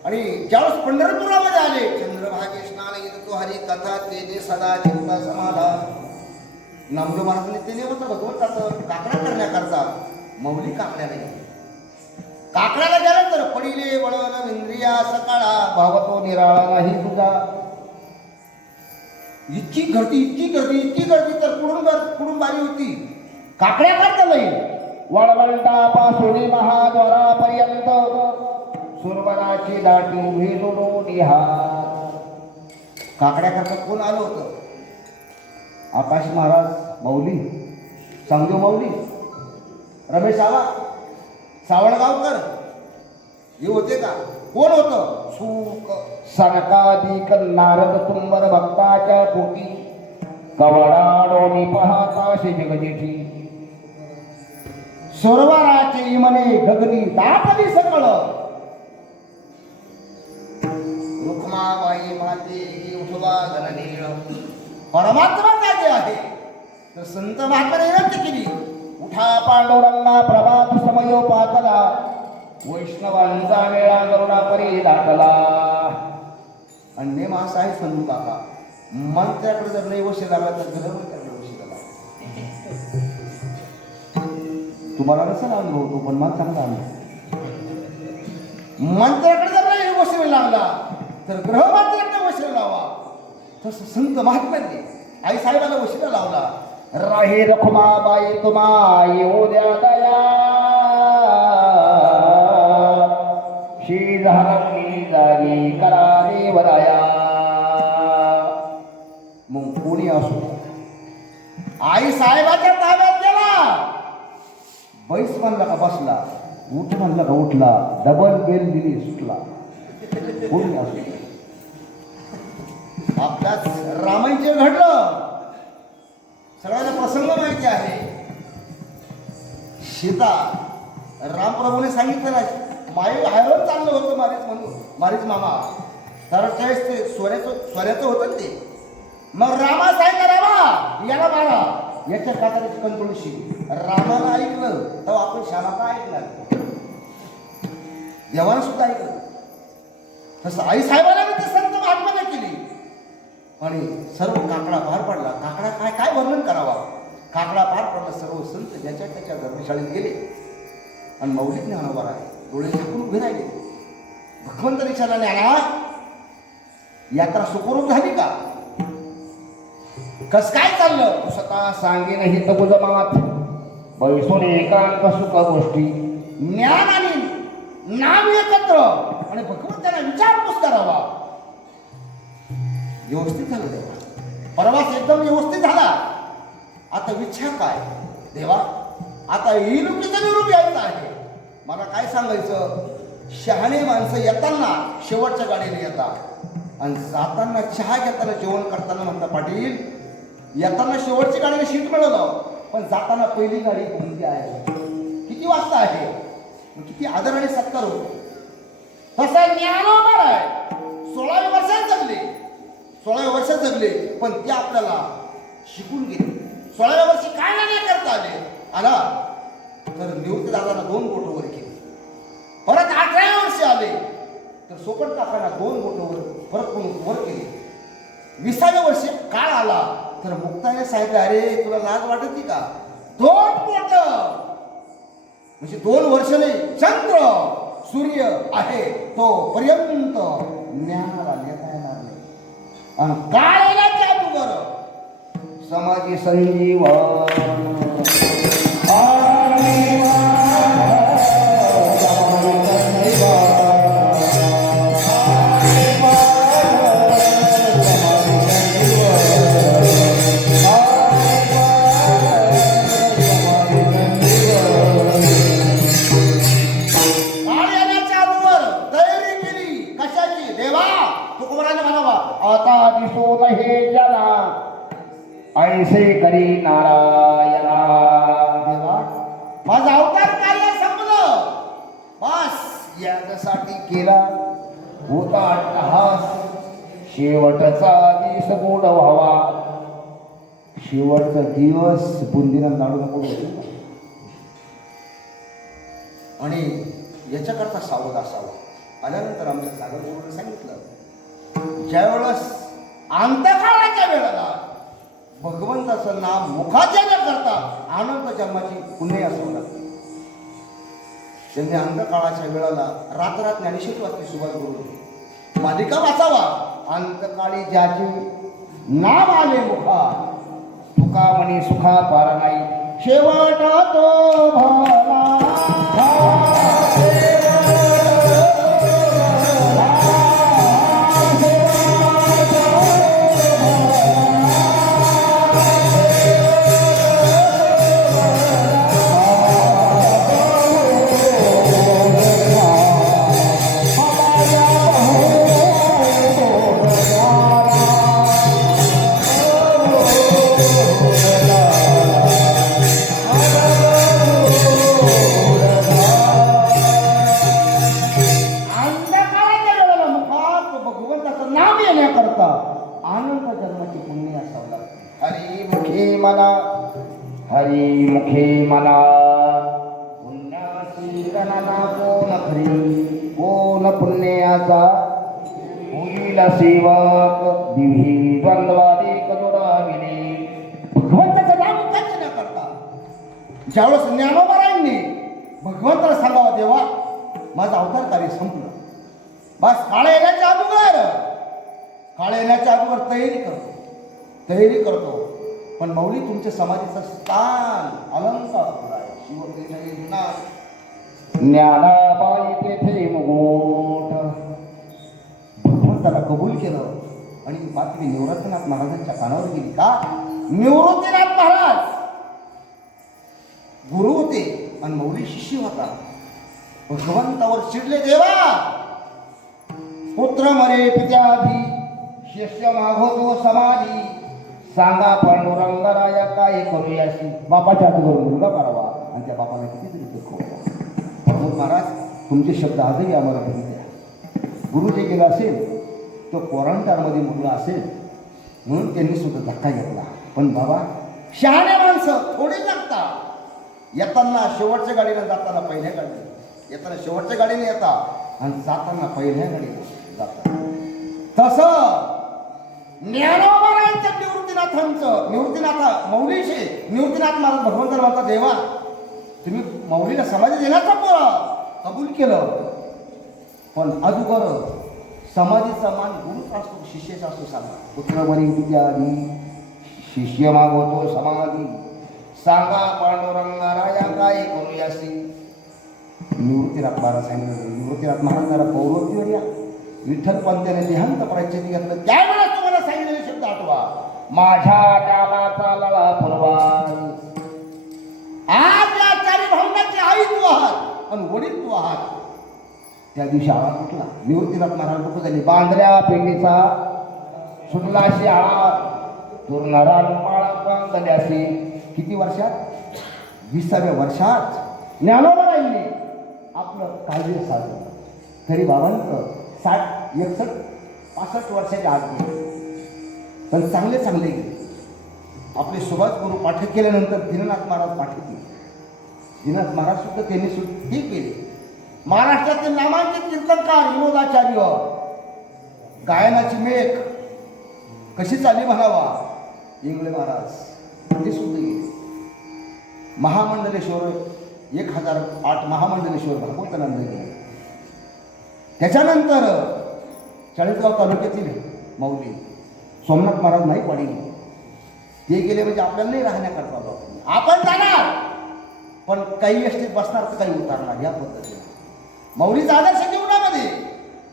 आणि ज्यावेळेस पंढरपुरामध्ये आले, चंद्रभागे स्नान येत तो हरी कथा तेजे सदा चिंता समाधान. नामदेव महाराजांनी ते होतं भगवंताचं काकडा करण्याकरता मौली काकड्याला गेले. काकड्याला गेलं तर पडिले वळण इंद्रिया सकाळा भावतो निराळा नाही तुझा. इतकी गर्दी तर कुडून बारी होती. काकड्या करता नाही वळवंटापासून महाद्वारापर्यंत सुरवराची दाटी उभी जोडून हात. काकड्या करता कोण आलं होतं? आकाश महाराज माऊली, सांगदेव माऊली, रमेश आवा, सावळगावकर हे होते का? कोण होतं? सुक सनकादिक नारद तुंबर भक्ताच्या पोटी कवडाडोनी पाहता जगजेठी. सोरवाराचे इमने गगनी दाटली सकळ. रुक्माबाई माते उठवा गणनीळ. परमात्मा जागे आहे. तर संत महात्म्याने विनंती केली, उठा पांडुरंगा प्रभात समयो पातला, वैष्णवांचा मेळा करुणा परी दाटला. आणि नेम असा आहे संत काका, मंत्र्याकडे जर नाही वशी लागला तर घर त्याकडे वशी लागला. तुम्हाला कसं अनुभव होतो, पण मला चांगला अनुभव. मंत्र्याकडे जर नाही वशी लागला तर ग्रह मंत्र्याकडे वशी लावा. तसं संत महात्म्यांनी आई साहेबाला वशीला लावला. राही रखुमाबाई तुम्हा येऊ द्या दया, शी झाली जागी करा देवराया. मग कोणी असो आई साहेबाच्या ताब्यात गेला. बैस म्हणला का बसला, उठ म्हणला का उठला, डबल बेल दिली सुटला. कोणी असो आपल्याच रामायण घडलं. सगळ्यांना प्रसंग माहिती आहे. सीता रामप्रभूने सांगितलं ना, माई हायवर चाललं होतं मारीच म्हणून, मारीच मामा. तर त्यावेळेस ते सोऱ्याचं होतं ना ते. मग रामा सांगितलं, रामा याला मारा, याच्या काताची कंट्रोलशी. रामाला ऐकलं तर आपण श्यामाला ऐकणार, देवानं सुद्धा ऐकलं. तसं आई साहेबाला मी ते संत महात्म्याने केली. आणि सर्व काकडा पार पडला. काकडा काय वर्णन करावा. काकडा पार पडला. सर्व संत ज्याच्या त्याच्या धर्मशाळेत गेले आणि मौलिक ज्ञानोबा आहे. डोळे झाकून उभे राहिले. भगवंत विचारला, ज्ञाना यात्रा सुखरूप झाली का? कस काय चाललं? तू स्वतः सांगे नाही तर तुझं मात बैसून एकांत सुख गोष्टी. ज्ञान आणि नाम एकत्र आणि भगवंताला विचारपूस करावा. व्यवस्थित झालं देवा. प्रवास एकदम व्यवस्थित झाला. आता इच्छा काय देवा? आता इलुकीचं निरूप यायचं आहे. मला काय सांगायचं? शहाणे माणसं येताना शेवटच्या गाडीने येतात. आणि जाताना चहा घेताना जेवण करताना म्हणता पाटील येताना शेवटची गाडीला शीट मिळवलं पण जाताना पहिली गाडी कोणती आहे किती वाजता आहे किती आदर आणि सत्कार होतो तसा ज्ञानोबा आहे 16व्या वर्षात जगले 16व्या वर्षात जगले पण ते आपल्याला शिकून गेले 16व्या वर्षी काय नाही करता आले आला तर निवृत्ती दादाला 2 बोट वर केले परत 18व्या वर्षी आले तर सोपट काकांना 2 बोट परत वर केले 20व्या वर्षी काळ आला तर मुक्ताने सांगितलं अरे तुला लाज वाटत का 2 बोट म्हणजे 2 वर्ष नाही चंद्र सूर्य आहे तो पर्यंत ज्ञानाला नेता येणार नाही आणि काळ येण्याच्या अगोदर समाधी संजीवन आता दिसो हे जला ऐसे करी नारायणा देवा माझा अवतार कार्य संपलं बस याच्यासाठी केला होता अट्टहास शेवटचा दिवस गोड व्हावा शेवटचा दिवस बुंदीनं लाडू नको आणि याच्याकरता सावध असावा आल्यानंतर आमच्या सागर सांगितलं ज्यावेळेस अंतकाळाच्या वेळेला भगवंताचं नाम मुखाच्या न करता आनंद जन्माची पुण्य असू लागते त्यांनी अंतकाळाच्या वेळेला रात्र ज्ञानेश्वरी वाचली सुरुवात करून मालिका वाचावा अंतकाळी ज्याचे नाम आले मुखा तुका म्हणे सुखा पार नाही शेवट तो भला हरिमुखे मला पुण्याची गणना कोण खरी कोण पुण्याचा होईल सेवक दिवी द्वंद्वादी कजोडाविले भगवंताचं नाम उच्चार न करता ज्यावेळेस ज्ञानोबारांनी भगवंताला सांगावं देवा माझं अवतार कार्य संपलं बस काळ येण्याच्या अगोदर तयारी करतो पण मौली तुमच्या समाधीचं स्थान अलंकार आहे ज्ञानाबाई तेथे मुगोट भगवंताला कबूल केलं आणि बातमी निवृत्तीनाथ महाराजांच्या कानावर गेली का निवृत्तीनाथ महाराज गुरु होते आणि मौली शिष्य होता भगवंतावर चिडले देवा पुत्र मरे पित्याधी शिष्य मागवतो समाधी सांगा पांडुरंगराया काय करूयाशी बापाच्या हातवर मुलगा करावा आणि त्या बापाला किती तरी दुःख प्रमोद महाराज तुमचे शब्द आजही आम्हाला बघितले गुरु जे गेला असेल तो क्वारंटाईनमध्ये मुलगा असेल म्हणून त्यांनी सुद्धा धक्का घेतला पण बाबा शहाणे माणसं थोडी लागता येताना शेवटच्या गाडीनं जाताना पहिल्या गाडीने येताना शेवटच्या गाडीने येता आणि जाताना पहिल्या गाडीने जाता तसं ज्ञानोबारायांच्या निवृत्तीनाथ महाराज भगवंताला म्हणता देवा तुम्ही मौलीला समाधी देण्याचा कबूल केलं पण अगोदर समाधीचा मान गुरुच असतो शिष्याचा असतो सांगा पुत्र मरी विद्याधी शिष्य मागवतो समाधी सांगा पांडुरंगाराया काय करूयासी निवृत्तीनाथ महाराज सांगितलं निवृत्तीनाथ महाराजांना पौर्वतीवर या विठ्ठल पंथाने देहांत प्राच्यती घेतलं त्यावेळेस तुम्हाला सांगितलेले शब्द आठवा माझ्या नामाचा लळा फुलवार आज या चारी भावनाची आई तू आहात आणि वडील तू आहात त्या दिवशी आळा कुठला निवृत्तीनाथ महाराज कुठं झाली बांधल्या पेंडीचा सुटला अशी आळा तुरणारा माळा पण झाली अशी किती वर्षात 20व्या वर्षात ज्ञानोबा राहिले आपलं कार्य साधलं तरी बाबांचं 60 61 65 वर्षाच्या आत गेले. पण चांगले चांगले गेले. आपले सुभाष गुरु पाठक केल्यानंतर दीननाथ महाराज पाठक केले. दीननाथ महाराज सुद्धा त्यांनी हे केले. महाराष्ट्रातील नामांकित कीर्तनकार विनोदाचार्य गायनाची मेघ कशी चालली म्हणावा इंगळे महाराज ते सुद्धा गेले. महामंडलेश्वर 1008 महामंडलेश्वर भागवतानंद गेले. त्याच्यानंतर चाळीसगाव तालुक्यातील मौली सोमनाथ महाराज नाही पडले. ते गेले म्हणजे आपल्याला नाही राहण्याकरता बाबा आपण जाणार पण काही एसटीत बसणार तर काही उतारणार या पद्धतीने मौलीचा आदर्श जीवनामध्ये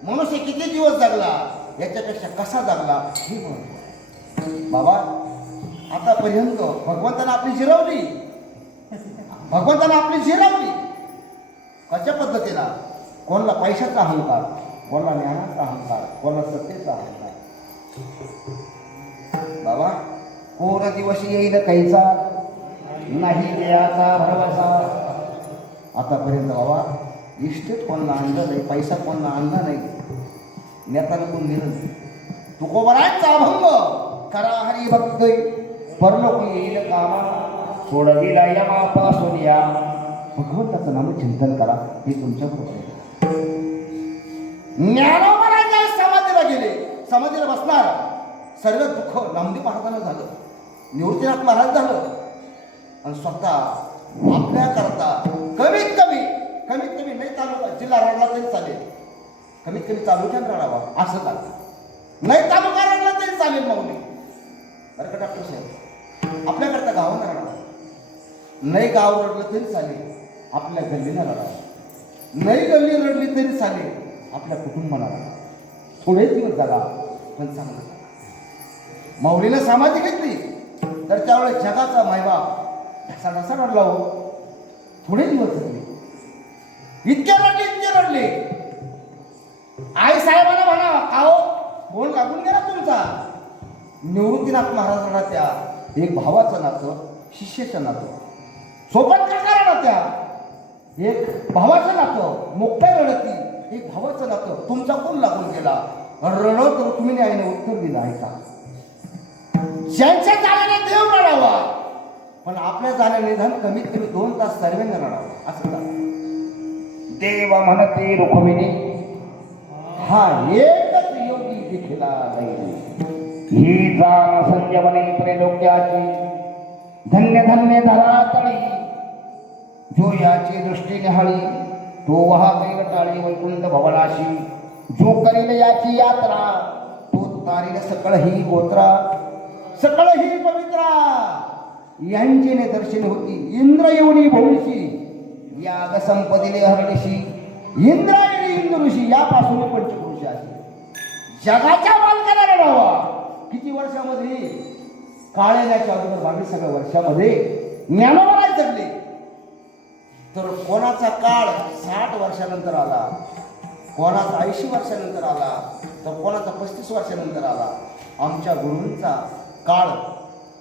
मनुष्य किती दिवस जगला याच्यापेक्षा कसा जगला हे महत्व आहे. बाबा आतापर्यंत भगवंतानं आपली जिरवली कशा पद्धतीला कोणाला पैशाचा अहंकार कोणाला ज्ञानाचा अहंकार कोणाला सत्तेचा अहंकार. बाबा कोण दिवस येईल काहीचा नाही देयाचा भरवसा. आतापर्यंत बाबा इस्टेट कोणाला आणलं नाही पैसा कोणाला आणला नाही नेत्यानं कोण दिलं नाही. तुकोबरांचा अभंग करा हरी भक्त परलोक येईल कामा सोडविला यमापासून या. भगवंताचं नाम चिंतन करा हे तुमच्याबरोबर आहे. ज्ञानोबरांच्या समाधीला गेले समाधीला बसणार सर्व दुःख नामदेव महाराजांना झालं निवृत्तीनाथ महाराज झालं आणि स्वतः आपल्या करता कमीत कमी नाही चालू जिल्हा रडला तरी चालेल कमीत कमी तालुक्यात रडावा असं चालतं नाही तालुका रडला तरी चालेल माऊली बरं का डॉक्टर साहेब आपल्याकरता गावांना रडावा नाही गाव रडलं तरी चालेल आपल्या गल्लीला रडावं नाही गल्ली रडली तरी चालेल आपल्या कुटुंबाला रडावं. थोडे दिवस जगा पण चांगलं माऊलीनं समाधी घेतली तर त्यावेळेस जगाचा मायबाप ढसा रडला हो. थोडे दिवस जगले इतके रडले आई साहेबांना म्हणा काहो बोल लागून गेला तुमचा. निवृत्तीनाथ महाराजांना त्या एक भावाचं नातं शिष्याचं नातं सोबत काकाला त्या एक भावाचं नातं मोठ्या रडती एक भावाचं नातं तुमचा कोण लागून गेला रडत तर तुम्ही आईने उत्तर दिलं आहे का. ज्यांच्या जाण्याने देव रडावा पण आपल्या जाण्याने निधान कमीत कमी 2 तास सर्वांना रडावं असं झालं. देव म्हणते रुक्मिणी हा एकच योगी दिखला नाही ही जाण संयमने त्रैलोक्याची धन्य धन्य धरातळी जो याची दृष्टी निहाळी तो वाहते टाळी वैकुंठ भवनाशी जो करील याची यात्रा तो तारील सकळ ही गोत्रा सकळ ही पवित्रा यांची दर्शनी होती इंद्र एवढी भविष्य याग संपदिले हरणीशी इंद्रायणी इंद्र ऋषी यापासून पंचपुरुष आहे जगाच्या मालकाला रडावा. किती वर्षामध्ये काळेल्याच्या अगोदर 22व्या वर्षामध्ये ज्ञानोबा जगले तर कोणाचा काळ 60 वर्षानंतर आला कोणाचा 80 वर्षानंतर आला तर कोणाचा 35 वर्षानंतर आला. आमच्या गुरूंचा काळ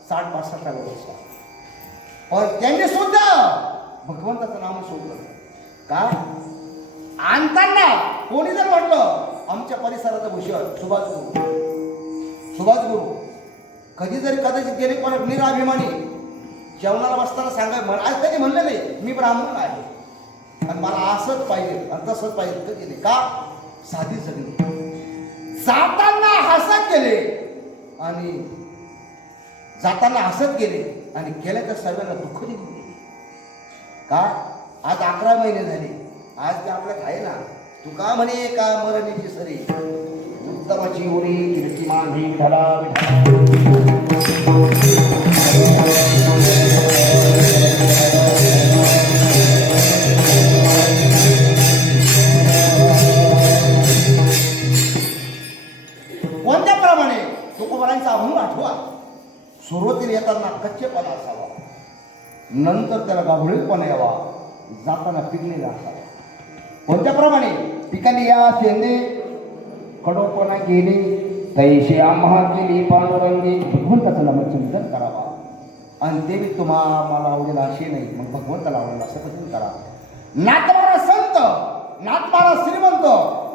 60-65 वर्ष पण त्यांनी सुद्धा भगवंताचं नाम शोधलं का. आणताना कोणी जर म्हटलं आमच्या परिसराचं भूषण सुभाष गुरु कधी जरी कदाचित गेले पण निराभिमानी जेवणाला बसताना सांगाय आज कधी म्हणलं नाही मी ब्राह्मण आहे आणि मला असंच पाहिजे आणि तसंच पाहिजे कधी नाही का साधी सगळी जाताना हसत गेले आणि गेल्या तर सर्वांना दुःख दिली का. आज 11 महिने झाले आज ते आपल्यात आहे ना तू का म्हणे का मरणीची सरी उत्तमाची उरी कीर्तिमान ही विठला कोणत्याप्रमाणे तुकोबारांचा अभंग आठवा. सुरुवातीला येताना कच्चेपणा असावा नंतर त्याला गाभळीपणा यावा जाताना पिकलेला असावा. कोणत्याप्रमाणे पिकली या शेंदे कडोपणा गेले तैशी आम्हा केली पांडुरंगी. भगवंताचं नामचिंतन करावा. आणि देवी तुम्हाला आवडेल असे नाही, मग भगवंताला आवडेल असं कठीण करा. नाथमारा संत, नाथमारा श्रीमंत,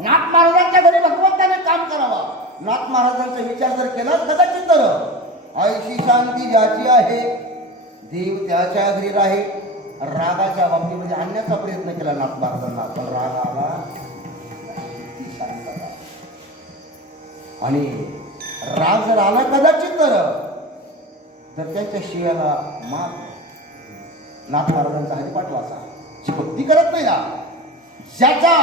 नाथ महाराजांच्या घरी भगवंताने काम करावा. नाथ महाराजांचा विचार जर केला कदाचित तर आयशी शांती ज्याची आहे देव त्याच्या घरी राहे. रागाच्या बाबतीमध्ये आणण्याचा प्रयत्न केला नाथ महाराजांना, पण राग आला ती शांतता. आणि राग जर आला कदाचित तर त्यांच्या शिव्याला मार. नाथ महाराजांचा हरिपाठ वाचा. जी भक्ती करत नाही ना, ज्याचा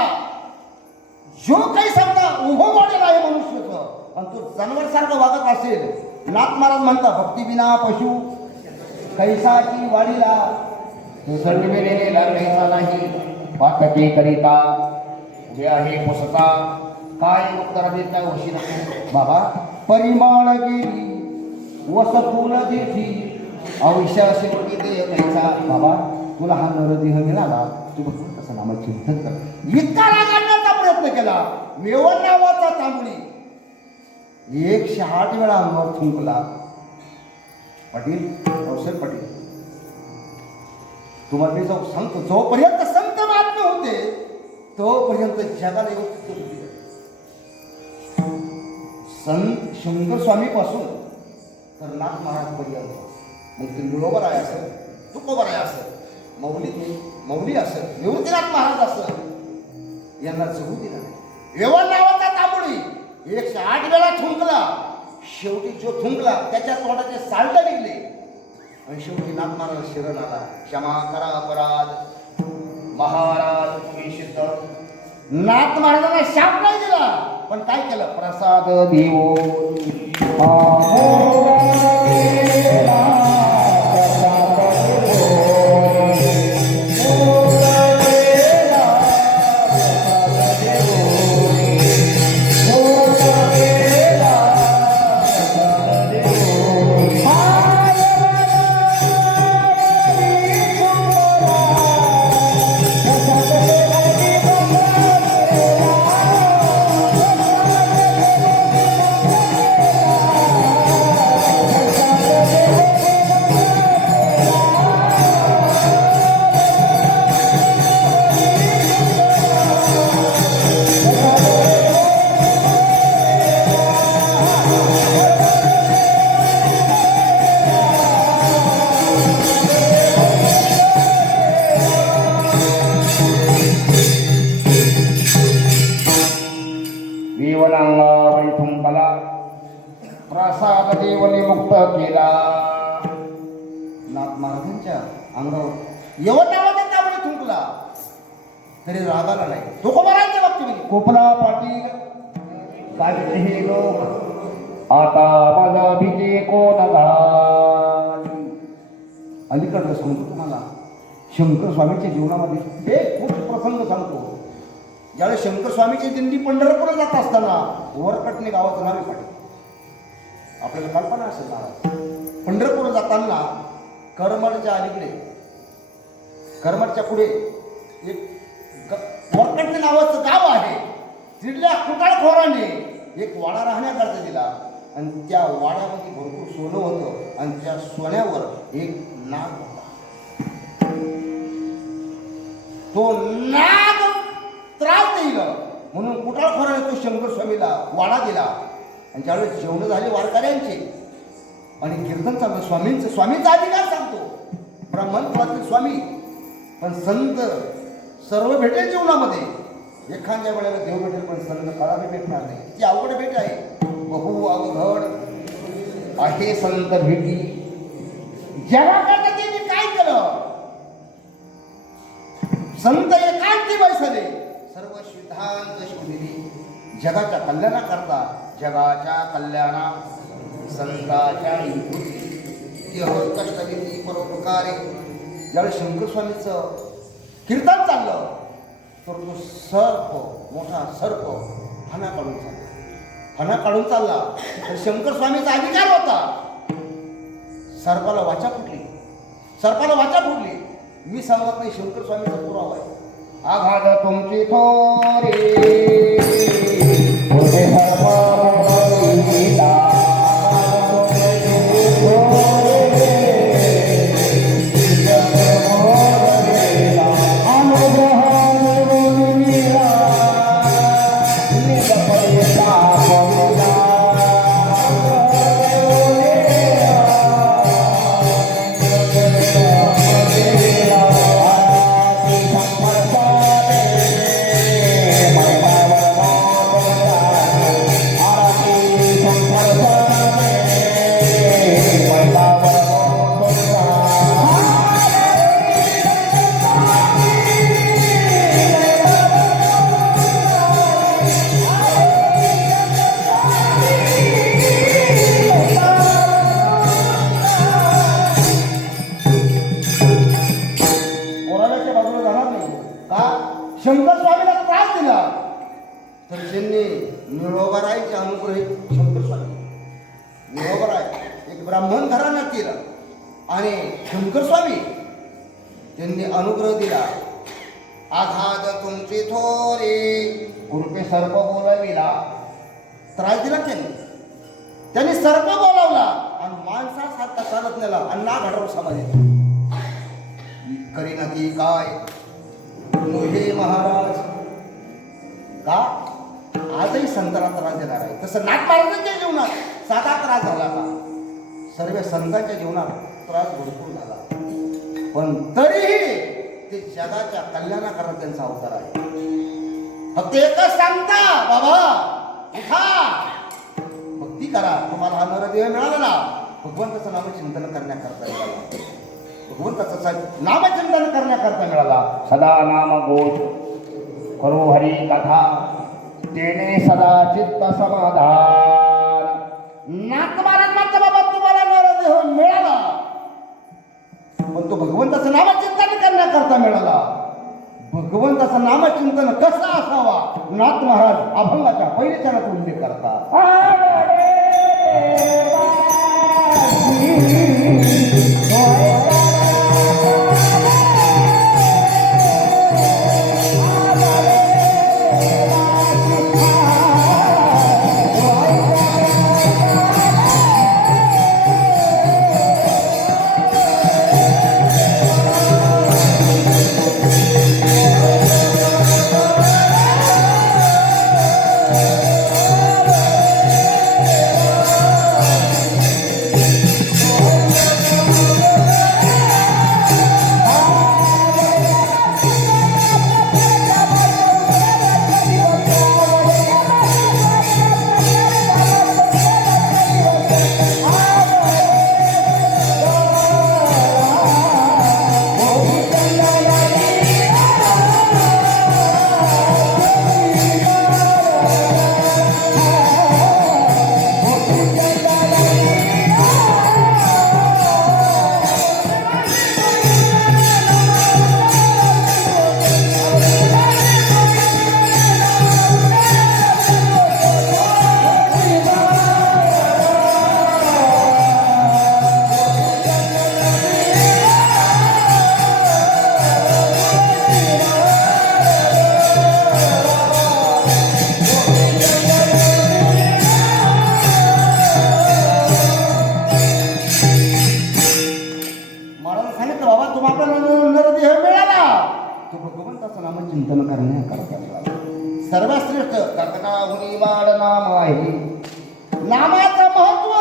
जो काही समजा उभं वाढलेला आहे मनुष्याचं आणि तो जनावर सारखं वागत असेल, नाथ महाराज म्हणतात भक्ती विना पशु कैसाची वाढीला संडमेलेला कैसा नाही. पातके करिता उभे आहे पुसता काय उत्तर देता होशी नको. बाबा परिमाण गेली वसपूल देठी अविशा शेवटी दे कैसा. बाबा तुला हा नरदेह मिळाला, तू भगवंताचं नाम चिंतन कर. इतका राग आणण्याचा प्रयत्न केला. मेवण नावाचा तांबडी 108 वेळा अंगावर थुंकला. पाटील अवसर पाटील तुम्हाला मी जाऊ सांगतो, जोपर्यंत संत महात्मे होते तोपर्यंत जगाला व्यवस्थित होती. संत शंकर स्वामी पासून तर नाथ महाराज पर्यंत, मग ते निळोबर आहे असेल, तुकोबर आहे असेल, मौली असेल, निवृत्तीनाथ महाराज असेल, यांना जगू दिला नाही. वेवण नावाचा तांबडी 108 वेळा थुंकला. शेवटी जो थुंकला त्याच्या तोंडाचे साल्ट निघले आणि शेवटी नाथ महाराज शरण आला. क्षमा करा अपराध महाराज तुम्ही सिद्ध. नाथ महाराजांना शाप नाही दिला, पण काय केलं? प्रसाद देवो प्रसाद देवने मुक्त केला. नाथ महाराजांच्या अंगावर एवढा नावाचा तांबडी थुंकला तरी रागाला नाही. तुकोबारांच्या बाबतीमध्ये कोपला पाटील काय हे लोक आता माझा भीती कोण अलीकडलं सांगतो तुम्हाला. शंकर स्वामीच्या जीवनामध्ये एक खूप प्रसंग सांगतो. ज्यावेळेस शंकर स्वामीची दिंडी पंढरपूरला जात असताना वरकटणे गावाचं नाव आहे. आपल्याला कल्पना असेल महाराज, पंढरपूर जाताना करमडच्या अलीकडे, करमडच्या पुढे एक वरकटणे नावाचं गाव आहे. तिथल्या कुटाळखोराने एक वाडा राहण्याकरता दिला आणि त्या वाड्यामध्ये भरपूर सोनं होतं आणि त्या सोन्यावर एक नाग होता. तो नाग त्रास देईल म्हणून कुटाळखोराने तो शंकर स्वामीला वाडा दिला. आणि ज्यावेळेस जेवण झाले वारकऱ्यांचे आणि कीर्तन चाललं स्वामींचं, स्वामींचा अधिकार सांगतो. ब्राह्मण कुळातील स्वामी, पण संत सर्व भेटेल जीवनामध्ये. एखाद्या वेळेला देव भेटेल पण संत काळाने भेटणार नाही. ती अवघड भेट आहे. बहु अवघड आहे संत भेटी. जगाकडे त्यांनी काय केलं? संत एकांती बैसले, सर्व सिद्धांत शोधिले. जगाच्या कल्याणाकरता, जगाच्या कल्याणा संतांच्या कष्टविधी परोपकारी. ज्यावेळेस शंकर स्वामीचं कीर्तन चाललं तर तो सर्प, मोठा सर्प फणा काढून चालला. फणा काढून चालला तर शंकर स्वामीचा अधिकार होता. सर्पाला वाचा फुटली, सर्पाला वाचा फुटली. मी सांगत नाही, शंकर स्वामीचा पुरावा आहे. आघात तुमची थोरी पुढे सर्व मोहिता. कोणाच्या बाजूला जाणार नाही का? शंकर स्वामीला त्रास दिला तर त्यांनी निळोबारायचे अनुग्रहित शंकर स्वामी निळोबाराय एक ब्राह्मण घराण्यात केलं आणि शंकर स्वामी त्यांनी अनुग्रह दिला. आघात तुमची थोरी गुरुपे सर्प बोलविला. त्रास दिला त्यांनी सर्प बोलावला आणि माणसास हात चालत नेला आणि ना घडवून समाधी करीना ती काय हे महाराज का आजही संतांना त्रास देणार आहे. तसं नाथ महाराजांच्या जीवनात साधा त्रास झाला का? सर्व संतांच्या जीवनात त्रास भरपूर झाला, पण तरीही ते जगाच्या कल्याणाकरता त्यांचा अवतार आहे. फक्त एकच सांगता बाबा उठा भक्ती करा. तुम्हाला हा नरदेह मिळाला ना, भगवंताचं नामचिंतन करण्याकरता मिळाला. भगवंताचं नामचिंतन करण्याकरता मिळाला. सदा नाम घोष करो हरी कथा तेने सदा चित्त समाधान. नाथ महाराज म्हणता बाबा तुम्हाला नरदेह मिळाला, पण तो भगवंताचं नामचिंतन करण्याकरता मिळाला. भगवंताचं नामचिंतन कसं असावा नाथ महाराज अभंगाच्या पहिल्या चरणात उल्लेख करतात. चिंतन करण्याकरता मिळाला. सर्वश्रेष्ठ कथनाहुनी वाढ नाम आहे. नामाचं महत्व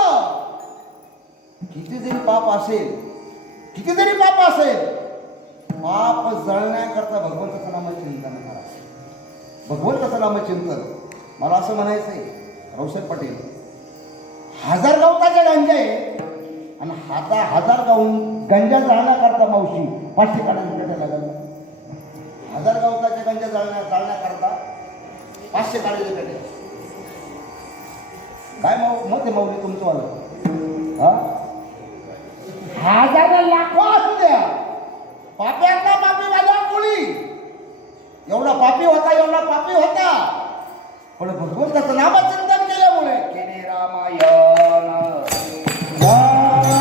किती जरी पाप असेल, पाप जळण्याकरता भगवंताचं नाम चिंतन करा. भगवंताचं नाम चिंतन. मला असं म्हणायचंय रावसाहेब पटेल, 1000 गवताच्या गांजा आहे आणि 1000 गंजा जाळण्याकरता मावशी 500 काढायला लागला. 1000 गवताच्या गंजा जाळण्याकरता 500 काढायला पेटे. काय मत आहे माऊली तुमचं वालं? 1000 लाखो असू द्या, पाप्यांना पापी वाल्या मुली एवढा पापी होता, पण भगवंताचं नामचिंतन केल्यामुळे केले रामायण रामायण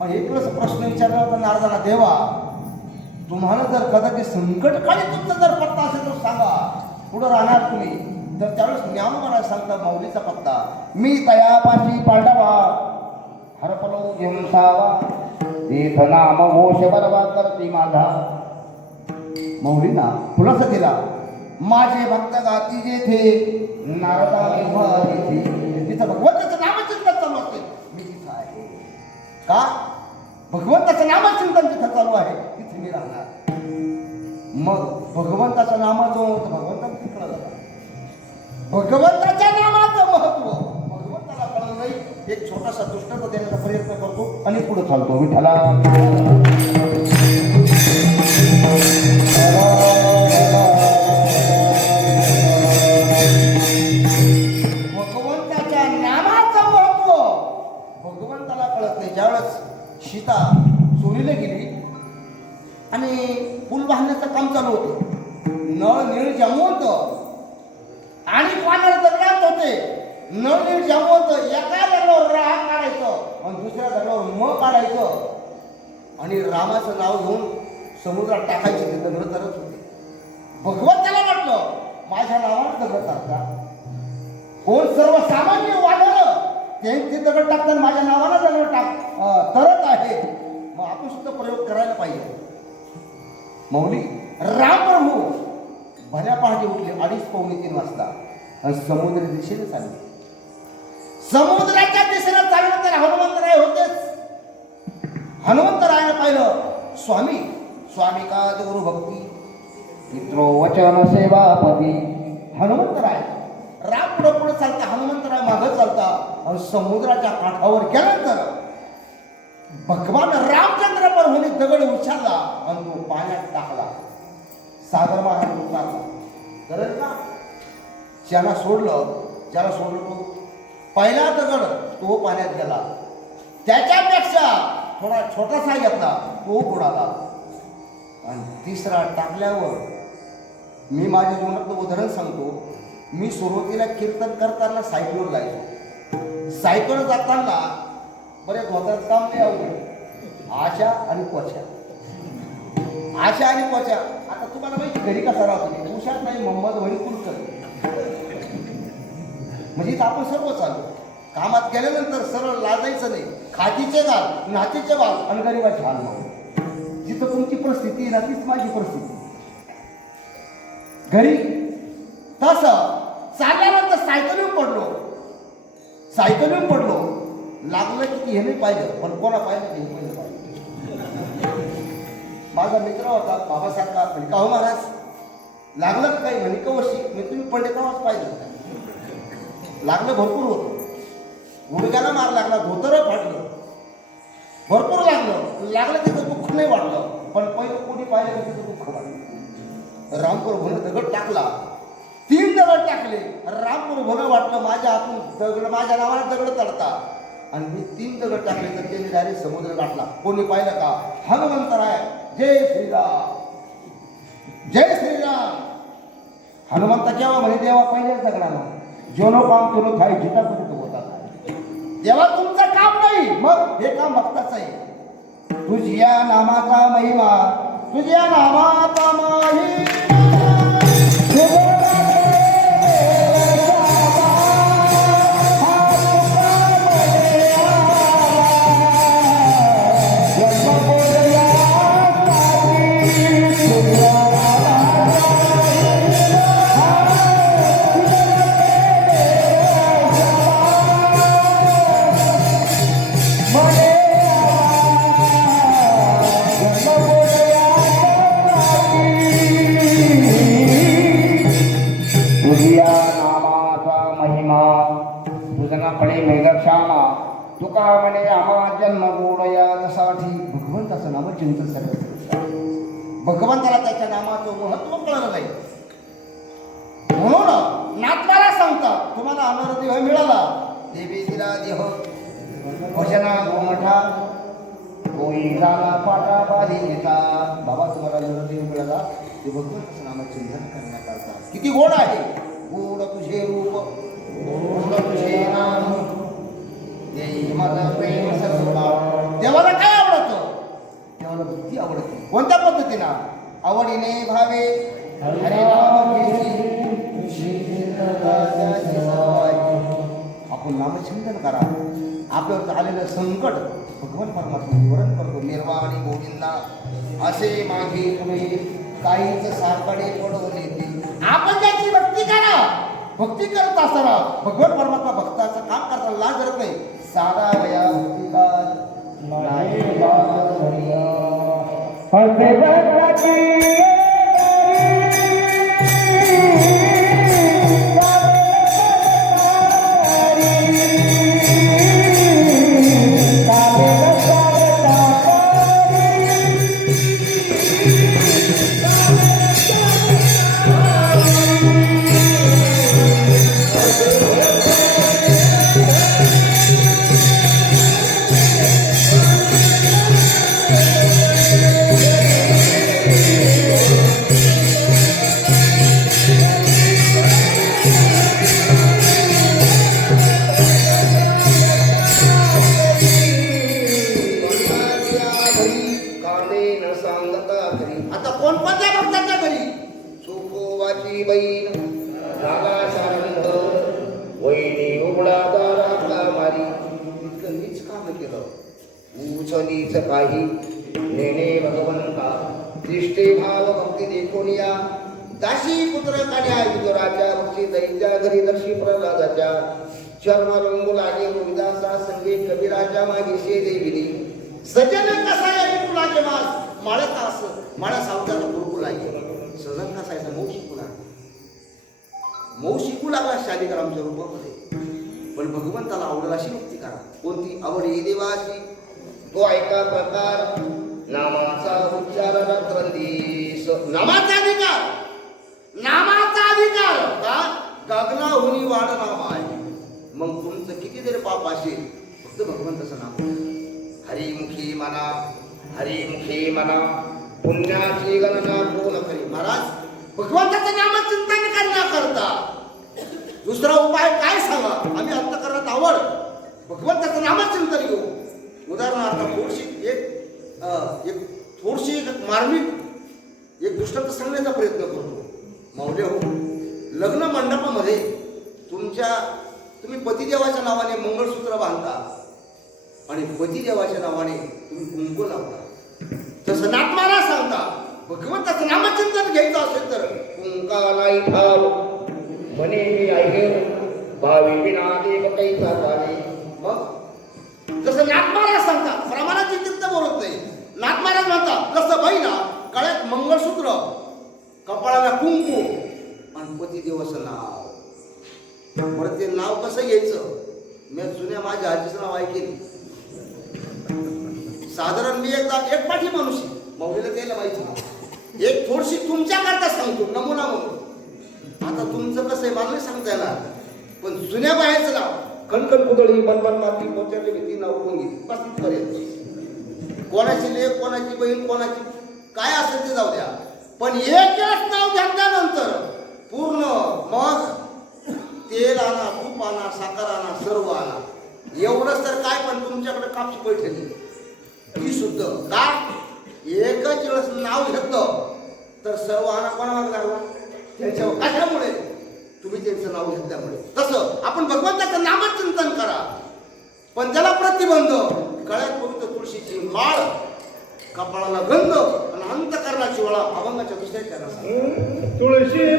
मग एकच प्रश्न विचारला होता नारदाला, देवा तुम्हाला जर कदाचित संकट काळी तुमचा जर पत्ता असेल तर सांगा, पुढं राहणार तुम्ही. तर त्यावेळेस ज्ञानोबाला सांगता माऊलीचा पत्ता, मी तयापाशी पांडवा हरपलो जेमसावा तेथ नाम घोष बरवा करती माझा. माऊलीना खुलासा दिला, माझे भक्त गाती जेथे नारदा विव्हा तिथे. तिथं भगवंताचं नामचिंतन चालू असते, मी तिथं आहे. का? भगवंताचं नामचिंतन जिथं चालू आहे तिथे मी राहणार. मग भगवंताचं नाम जो होतं भगवंताला कळलं जातं. भगवंताच्या नामाचं महत्व भगवंताला कळलं नाही. एक छोटासा दृष्टांत देण्याचा प्रयत्न करतो आणि पुढे चालतो. विठ्ठला भगवंताच्या नामाचं महत्व भगवंताला कळत नाही. ज्यावेळेस सीता चोरीला गेली आणि पूल बांधण्याचं काम चालू होतं, नळ नीळ जमवत आणि पाण्यात दगडात होते. नळ नीळ जमवत एका दगडावर रा काढायचं आणि दुसऱ्या दगडावर म काढायचं आणि रामाचं नाव घेऊन समुद्रात टाकायचे. ते दगड तरच होते. भगवंताला वाटलं माझ्या नावानं दगड टाकता. कोण सर्वसामान्य वाढलं ते दगड टाकताना माझ्या नावानं दगड तरत आहे. मग आपण सुद्धा प्रयोग करायला पाहिजे. मौली रामप्रभू भल्या पहाटे उठले 2:30-3 वाजता आणि समुद्र दिशेने चालले. समुद्राच्या दिशेने चाललं तर हनुमंतराय होतेच. हनुमंतरायानं पाहिलं, स्वामी स्वामी का गुरु भक्ती मित्रो वचन सेवापती. हनुमंतराय राम पुढं पुढे चालता, हनुमंतराय मागं चालता आणि समुद्राच्या काठावर गेल्यानंतर भगवान रामचंद्र परभूने दगड उचलला आणि तो पाण्यात टाकला. सागर महाराज उतरला. करेल का? ज्याला सोडलं तो पहिला दगड तो पाण्यात गेला. त्याच्यापेक्षा थोडा छोटासा घेतला तो बुडाला. आणि तिसरा टाकल्यावर मी माझ्या जीवनातलं उदाहरण सांगतो. मी सुरुवातीला कीर्तन करताना सायकलवर जायचो. सायकल जाताना बरेच धोत्रात काम नाही अवघड. आशा आणि त्वचा. आता तुम्हाला माहिती घरी कसा राहतो, उशात नाही मोहम्मद वही कुलकर. म्हणजे आपण सर्व चालू कामात गेल्यानंतर सरळ लाजायचं नाही. खातीचे घाल नातीचे घाल आणि गरीबाचे हाल नको. जिथं तुमची परिस्थिती आहे ना तीच माझी परिस्थिती. घरी तसं चालल्यानंतर सायकलीवर पडलो. लागलं की हे नाही पाहिजे, पण कोणा पाहिजे हे पहिलं पाहिजे. माझा मित्र होता बाबासाहेब खडकाहो महाराज. लागलं काही म्हणे कवशी मी तुम्ही पडले तेव्हाच पाहिजे. लागलं भरपूर होतं. गुडघ्याला मार लागला, धोतर फाटलं, भरपूर लागलं तिथं दुःख नाही वाटलं, पण पहिलं कोणी पाहिलं तिथं दुःख वाटलं. रामप्रभूने दगड टाकला. 3 दगड टाकले. रामप्रभूने वाटलं माझ्या हातून दगड माझ्या नावाने दगड तडता आणि मी 3 दगड टाकले तर त्यांनी डायरेक्ट समुद्र गाठला. कोणी पाहिलं का? हनुमंतराय जय श्रीराम जय श्रीराम. हनुमंत केव्हा म्हणे देवा पहिल्याच दगडाला जोनो काम तुला खाई जिता कुठे होता. देवा तुमचं काम नाही, मग हे काम भक्ताचं आहे. तुझ्या नामाचा महिमा तुझ्या नामाचा महिमा तुका म्हणे आम्हा जन्म गोडयासाठी. भगवंताचं नाम चिंतन सगळं. भगवंताला त्याच्या नामाचं महत्व कळलं नाही. म्हणून नातवाला सांगतात तुम्हाला अमर देह मिळाला. देवी दिला देह भजना गोमठा कोई झाला पाटा बाधी घेता. बाबा तुम्हाला देह मिळाला ते भगवंताचं नाम चिंतन करण्याकरता. किती गोड आहे. गोड तुझे रूप गोड तुझे नाम देवाला काय भक्ती आवडते. कोणत्या पद्धतीनं? आवडीने भावे हरे नाम घेसी, आपण नामचिंतन करा. आपल्यावर आलेलं संकट भगवान परमात्मा निवारण करतो. निर्वाणी गोविंदा असे मागे पुढे काहीच साकडे पडवले ते. आपण त्याची भक्ती करा. भक्ती करत असताना भगवान परमात्मा भक्ताचं काम करताना लाज करत नाही. साधा गया भक्तिकार नाही आता कोण कोणत्या भक्ताच्या घरी चोखोबाची बहीण रागा सारंग वहिनी उघडा दारातला मारी. इतकं नीच काम केलं. उच नीच काही नेणे भगवंता दृष्टे भाव भक्ती देखून या. दाशी पुत्र कान्या विदुराच्या भक्ती दैत्या घरी दर्शी प्रल्हादाच्या चर्म रंगू लागे रोहिदासा संगे कबीराच्या मागे शे देविनी सजन कसा आहे फुलाचे मास माळ्यात अस माळ्या सावताला गुरुकुल आहे. सजन कसा आहे मऊ शिकू लागला. मऊ शिकू लागला शालिग्रामच्या रूपामध्ये. पण भगवंताला आवडेल अशी भक्ती करा. कोणती? आवडी देवाची. तो ऐका प्रकार नामाचा उच्चार रात्रंदिवस. नामाचा अधिकार. नामाचा अधिकार का? गगनाहुनी वाढ नाम आहे. मग तुमचं किती जरी पाप असेल फक्त भगवंताचं नाम. हरिमुखी म्हणा हरिमुखी म्हणा पुण्याची गणना कोण करी. महाराज भगवंताचं नामचिंतन करण्याकरता दुसरा उपाय काय सांगा? आम्ही अंतःकरणात आवड भगवंताचं नामचिंतन घेऊ. उदाहरणार्थ थोडीशी एक मार्मिक एक दृष्टांत सांगण्याचा प्रयत्न करतो. मौल्य हो, लग्न मंडपामध्ये तुम्ही पतिदेवाच्या नावाने मंगळसूत्र बांधता आणि पतिदेवाच्या नावाने तुम्ही कुंकू लावता. तसं नातमाला सांगता भगवंताचं नामचिंतन घ्यायचं असेल तर कुंकालाई ठाव म्हणे मी ऐके भावी विना देव कैसा पाणी. मग जसं नातमाला सांगता प्रमाणाची चिंता बोलत नाही. नातमाला म्हणता कसं बहिणा गळ्यात मंगळसूत्र कपाळाला कुंकू आणि पतिदेवाचं नाव. बरं ते नाव कसं घ्यायचं? मी जुन्या माझ्या आजीचं नाव ऐकेल. साधारण मी एक पाठी माणूस मौलीला त्याला माहिती. एक थोडीशी तुमच्याकरता सांगतो नमुना म्हणून. आता तुमचं कसं आहे मला नाही सांगता येणार. पण जुन्या बाहेरचं नाव कणकण कुदळी बनबन माती पोचारली भीती नाव कोणी बस तिथपर्यंत. कोणाची लेख कोणाची बहीण कोणाची काय असेल ते जाऊ द्या. पण एकच नाव घेतल्यानंतर पूर्ण मग तेल आणा तूप आणा साखर आणा सर्व आणा. एवढंच तर काय पण तुमच्याकडे कापशी बैठली ती शुद्ध का? एकच वेळेस नाव घेतलं तर सर्व आणा कोणावर लागला त्याच्यावर. कशामुळे? तुम्ही त्यांचं नाव घेतल्यामुळे. तसं आपण भगवंताचं नामचिंतन करा. पण त्याला प्रतिबंध. गळ्यात पवित्र तुळशीची माळ, कपाळाला गंध आणि अंतकरणाची वळा अभंगाच्या दुसऱ्या त्याला तुळशी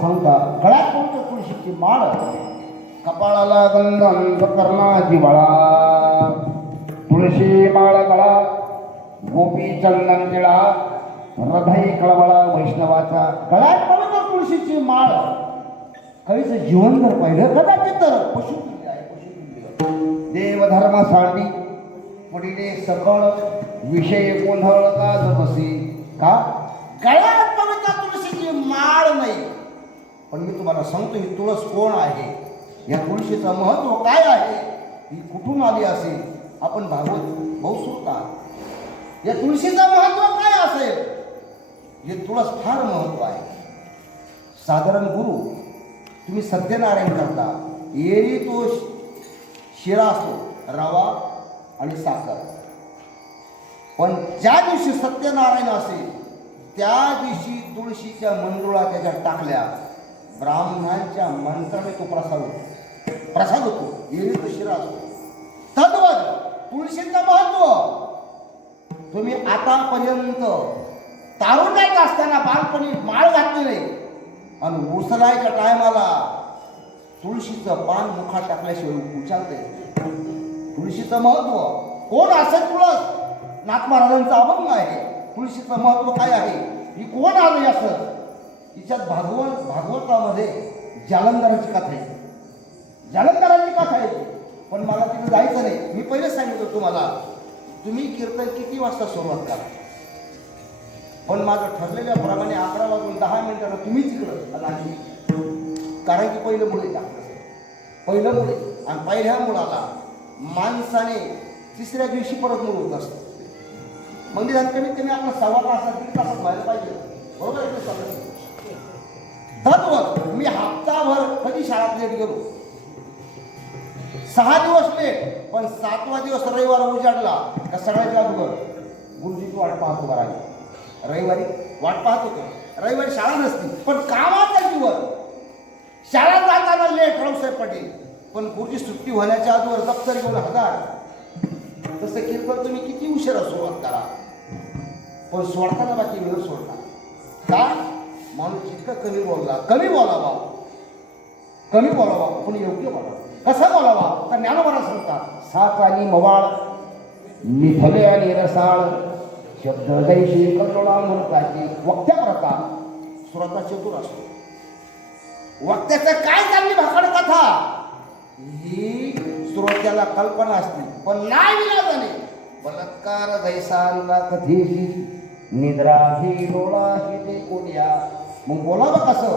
सांगता गळ्यात कोणत्या तुळशीची माळ कपाळाला गंध कर्णाची बळा तुळशी माळ गळा गोपी चंदन तिळा हृदय कळवळा वैष्णवाचा गळ्यात पवित्र तुळशीची माळ काहीच जीवन जर पाहिलं कदाचित पशुतुल्य आहे पशुतुल्य देवधर्म सांडी पडिले सकळ विषय गोंधळ का जपसी का गळ्यात पवित्र तुळशीची माळ नाही. पण मी तुम्हाला सांगतो ही तुळस कोण आहे या तुळशीचं महत्व काय आहे ही कुठून आली असेल आपण भागवत बहुश्रुत आहात. या तुळशीचं महत्व काय असेल हे तुळस फार महत्व आहे. साधारण गुरु तुम्ही सत्यनारायण करता एरी तो शिरा असतो रवा आणि साखर. पण ज्या दिवशी सत्यनारायण असेल त्या दिवशी तुळशीच्या मंजुळा त्याच्यात टाकल्या ब्राह्मणांच्या मंत्राने तो प्रसाद होतो एरी तो शिरा असतो. तद्वत तुळशीचं महत्व तुम्ही आतापर्यंत तारुण्यात असताना बालपणी माळ घातली नाही आणि उसलायच्या टायमाला तुळशीचं पान मुखात टाकल्याशिवाय उचालते. तुळशीचं महत्व कोण असेल तुळस नाथ महाराजांचा अभंग आहे. तुळशीचं महत्व काय आहे ही कोण आली असं तिच्यात भागवतामध्ये जालंधराची कथा आहे. जालंधराची कथा आहे पण मला तिथे जायचं नाही. मी पहिलेच सांगितलं तुम्हाला तुम्ही कीर्तन किती वाजता सुरुवात करा पण माझं ठरलेल्याप्रमाणे 11 वाजून 10 मिनिटांना तुम्ही तिकडं लागली. कारण की पहिलं मुळे पहिलं मुळे आणि पहिल्या मुलाला माणसाने तिसऱ्या दिवशी परत मूळ होत असतं. मंदिरात कमीत कमी आपला 1.25 तासात 3 तासात व्हायला पाहिजे. बरोबर आहे सगळं तत्व. मी हप्ताभर कधी शाळेत लेट गेलो 6 दिवस लेट पण 7वा दिवस रविवार उजाडला का सगळ्याच्या अगोदर गुरुजीची वाट पाहतो बरायला. रविवारी वाट पाहत होतो. रविवारी शाळा नसती पण कामाचा जीवन शाळा जाताना लेट रावसाहेब पाटील पण गुरुजी सुट्टी होण्याच्या अगोदर दप्तर घेऊन हजार. तसं कीर्तन तुम्ही किती उशिरा सुरुवात करा पण सोडताना बाकी वेळ सोडला का माणूस जितका कमी बोलावा पण योग्य बोलावा. कसं बोलावा तर ज्ञानोबा सांगतात साच आणि मवाळ निफले आणि रसाळ शब्द दैशी कल्लोळा मूर्ताची वक्त्याप्रता श्रोता चतुर असतो. वक्त्याचं काय चालली भाकड कथा ही श्रोत्याला कल्पना असते पण नाही विलाजाने बलात्कार दैसांना कथेशी निद्रा ही डोळा ही ते कोण्या. मग बोलावं कसं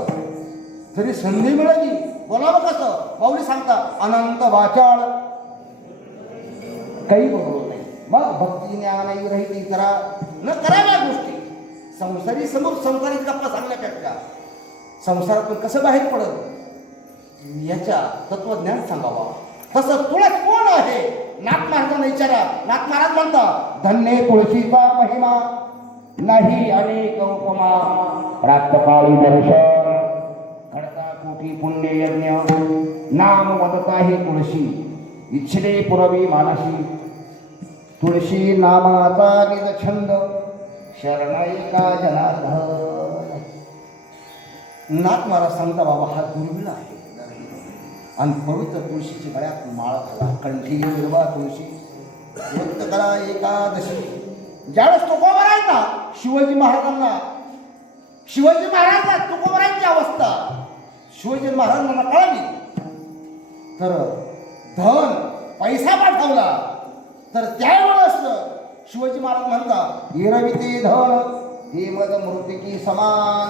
तरी संधी मिळाली बोलावं कसं माऊली सांगता अनंत वाचाळ काही बरोबर नाही. मग भक्ती ज्ञान रहिती करा न कराव्या गोष्टी संसारी समोर संसारिक गप्पा सांगण्यापेक्षा संसारातून कसं बाहेर पडत याच्या तत्वज्ञान सांगावा. तसं तुळस कोण आहे नाथ महाराजांना विचारा. नाथ महाराज म्हणता धन्य तुळशीचा महिमा नाही अनेक उपमा प्रातकाळी दर्शन घडता कोटी पुण्य यज्ञ नाम वदता हे तुळशी इच्छिले पुरवी मानसी तुळशी नामाचा निज छंद शरणैका जनार्दन. नाथ महाराज सांगता बाबा हा दुर्मिळ आहे आणि पवित्र तुळशीची गळ्यात माळ घाला कंठी निर्वा तुळशी व्यक्त करा एकादशी. ज्यावेळेस तुकोबरायचा शिवाजी महाराजांना तुकोबरायची अवस्था शिवाजी महाराजांना कळली तर धन पैसा पाठवला तर त्यावेळेस शिवाजी महाराज म्हणतात एरविते धन हे मद मृतिकी समान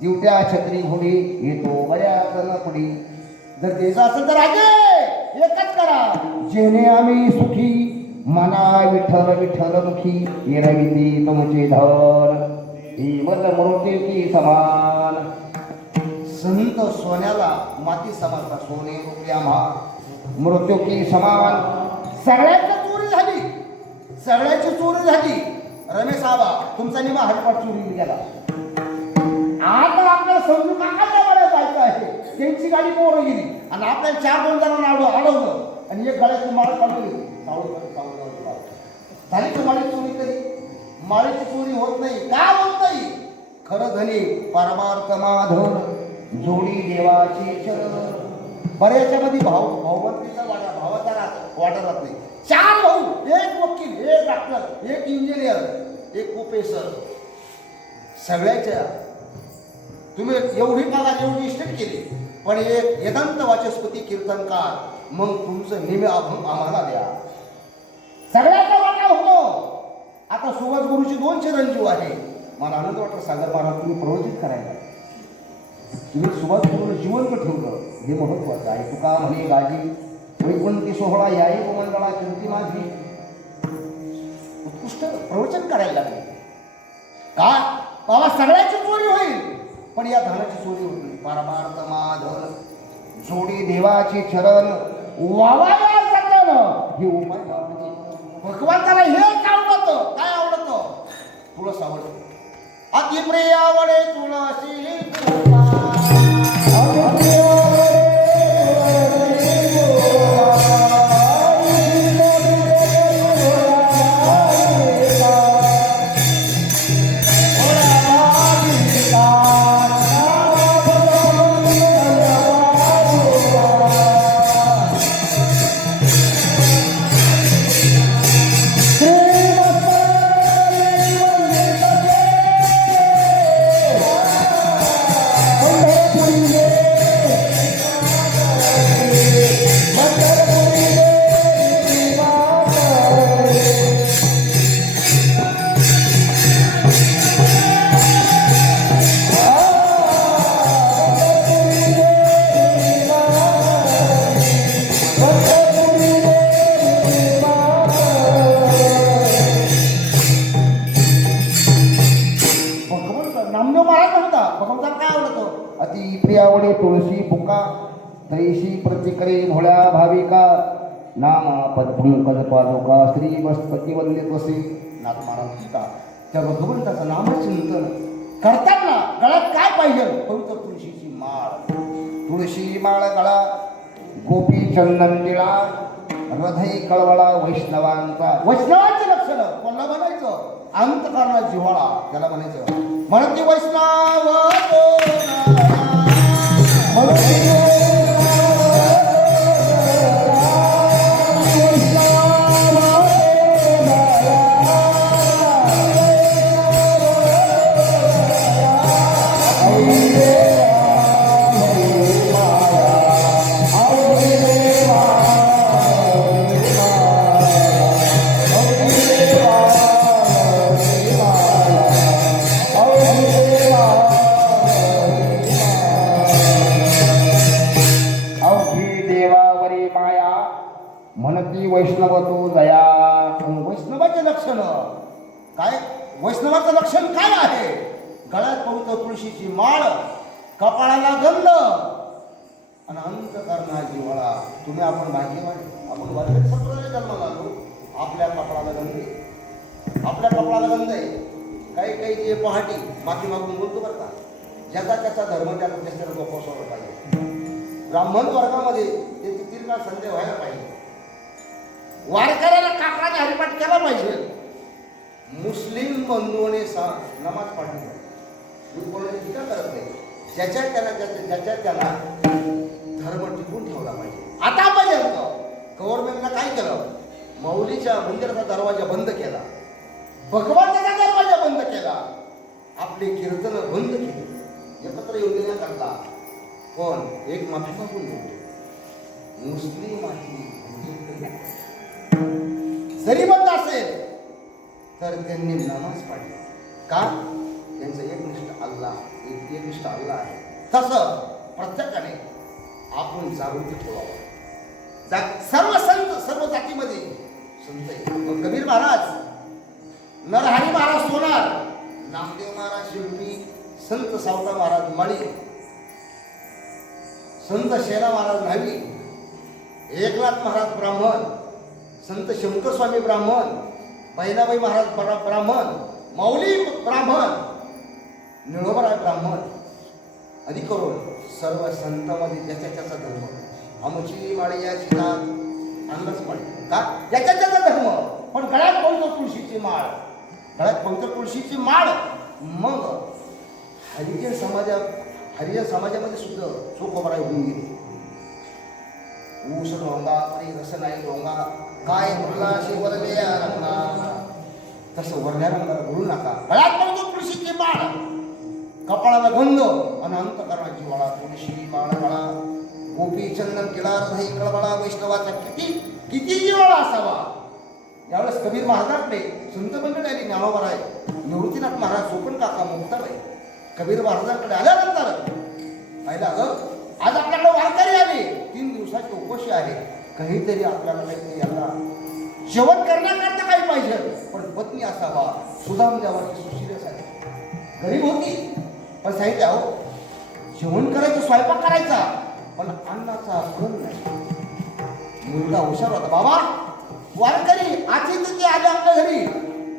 दिवट्या छत्री होडी येतो बऱ्याच न पुढी. जर द्यायचं असेल तर राजे एकच करा जेणे आम्ही सुखी मना विठ्ठल विठ्ठल मुखी एरविते तुमचे धन ही मद मृतिकी समान. संत सोन्याला माती समजता सोने रुपया मृत्यू की समान. सगळ्याची चोरी झाली. रमेश आबा तुमचा निमा हरिपाठ चोरी गेला. आता आपल्याला समजू काकाच्या बऱ्या जायचं आहे. त्यांची गाडी पोरं गेली आणि आपल्याला 4-2 जणांना अडवलं आणि एक गळ्याची माळ काढली झाली तर माळी चोरी कधी माळीची चोरी होत नाही. का होत नाही खरं धनी परमार्थ माधव जोडी देवाची चरण. बरं याच्यामध्ये भावबंदीचा भावाचा वाटा राहत नाही. 4 भाऊ, एक वकील, एक डॉक्टर, एक इंजिनियर, एक प्रोफेसर. सगळ्याच्या तुम्ही एवढी पगार एवढी इस्टेट केली, पण एक यदंत वाचस्पती कीर्तनकार, मग तुमचं नेहमी आम्हाला द्या. सगळ्याचा वाटा होतो. आता सुभाष गुरुची 2 चिरंजीव आहे. मला आनंद वाटला सागर महाराज तुम्ही प्रवचित करायला. तुम्ही सुभाष गुरुला जिवंत ठेवलं, हे महत्वाचं आहे. तुका म्हणे गाजी वैकुंठी सोहळा याही मंडळा कीर्ती माझी. उत्कृष्ट प्रवचन करायला लागले. का बाबा सगळ्याची चोरी होईल, पण या धनाची चोरी होत नाही. परमार्थ माधव जोडी देवाची चरण वावाया सगळं हे उपाय लावायचे. भगवंताला हेच आवडतं. काय आवडतं? तुळस आवडतं. अति प्रिय आवडे तुळशी अति प्रियावडे तुळशी बुका तैशी प्रतिकरे भोळ्या भाविका नामा पद्मकज पादुका श्री बृहस्पती वंदे कसे. नाथ महाराज म्हणतात त्या भगवंताचं नामचिंतन करताना गळ्यात काय पाहिजे? पवित्र तुळशीची माळ. तुळशी माळ गळा, गोपी चंदन टिळा, हृदय कळवळा वैष्णवांची लक्षणं. कोणाला म्हणायचं? अंतकरणा जिव्हाळा. त्याला म्हणायचं म्हणते वैष्णव म्हणती वैष्णव तू दया. वैष्णवाचे लक्षण काय? वैष्णवाचं लक्षण काय आहे? गळ्यात पवित्र तुळशीची माळ, कपाळाला गंध आणि अंतकरणा जिव्हाळा. तुम्ही आपण भाग्यवान. आपण वर्गच संप्रदाय जन्माला आलो. आपल्या कपाळाला गंध आहे. आपल्या कपाळाला गंध आहे. काही काही जे पहाटी मागे मागून बोलतो बरं का, ज्याचा त्याचा धर्म त्याला त्याच्या जोपासवला पाहिजे. ब्राह्मण वर्गामध्ये त्याची दीर्घ संदेह व्हायला पाहिजे. वारकऱ्याला काकडाने हरिपाठ केला पाहिजे. मुस्लिम बंधूने नमाज पाठवली मी कोणाची टीका करत नाही. ज्याच्या त्याला धर्म टिकून ठेवला पाहिजे. आतापर्यंत गव्हर्नमेंटनं काय केलं? मौलीच्या मंदिराचा दरवाजा बंद केला, भगवंताचा दरवाजा बंद केला, आपली कीर्तनं बंद केली. एकत्र येऊन देण्याकरता पण एक माफी मागून घेतो. मुस्लिमाची जरी बंद असेल तर त्यांनी नमाज पाडली. का? त्यांचं एकनिष्ठ अल्लाह आहे. तसं प्रत्येकाने आपण जागृती ठेवावं. सर्व संत सर्व जातीमध्ये संत आहे. कबीर महाराज, नरहरी महाराज सोनार, नामदेव महाराज शिल्पी, संत सावता महाराज माळी, संत शेरा महाराज न्हावी, एकनाथ महाराज ब्राह्मण, संत शंकर स्वामी ब्राह्मण, बहिणाबाई महाराज ब्राह्मण, माऊली ब्राह्मण, निळोबराय ब्राह्मण, अधिक करून सर्व संतांमध्ये ज्याच्या त्याचा धर्म. आमची माळी याची अंगच माळी का? ज्याच्या त्याचा धर्म. पण गळ्यात पवित्र तुळशीची माळ, गळ्यात पवित्र तुळशीची माळ. मग हरिजन समाजात हरिजन समाजामध्ये सुद्धा चोखोबराई होऊन गेली. ऊस डोंगा परी रस नाही डोंगा काय म्हणला शिवरले रंगा तसं वरल्या रंगाला बोलू नका. गळ्यात पडतो तुळशीची माळ, कपाळाला गंध आणि अंतकरणाची वळा. तुळशी माळ गळा गोपी चंदन केला दही कळवळा. वैष्णवाचा किती किती जिवाळा असावा. यावेळेस कबीर महाराजांकडे संत मंडळी आली. ज्ञानोबा आहे, निवृत्तीनाथ महाराज, सोपन काका, मुक्ताबाई कबीर महाराजांकडे आल्यानंतर पाहिलं अगं आज आपल्याकडे वारकरी आले, 3 दिवसाचे उपोषी आहे, काहीतरी आपल्याला काहीतरी यांना जेवण करण्याकरता काही पाहिजे. पण पत्नी असावा. सुदाम देवाची सुशिरस आहे, गरीब होती पण सांगितलं अहो जेवण करायचं, स्वयंपाक करायचा, पण अन्नाचा कण नाही. मुलगा हुशार होता. बाबा वारकरी आचिंती आले आपल्या घरी,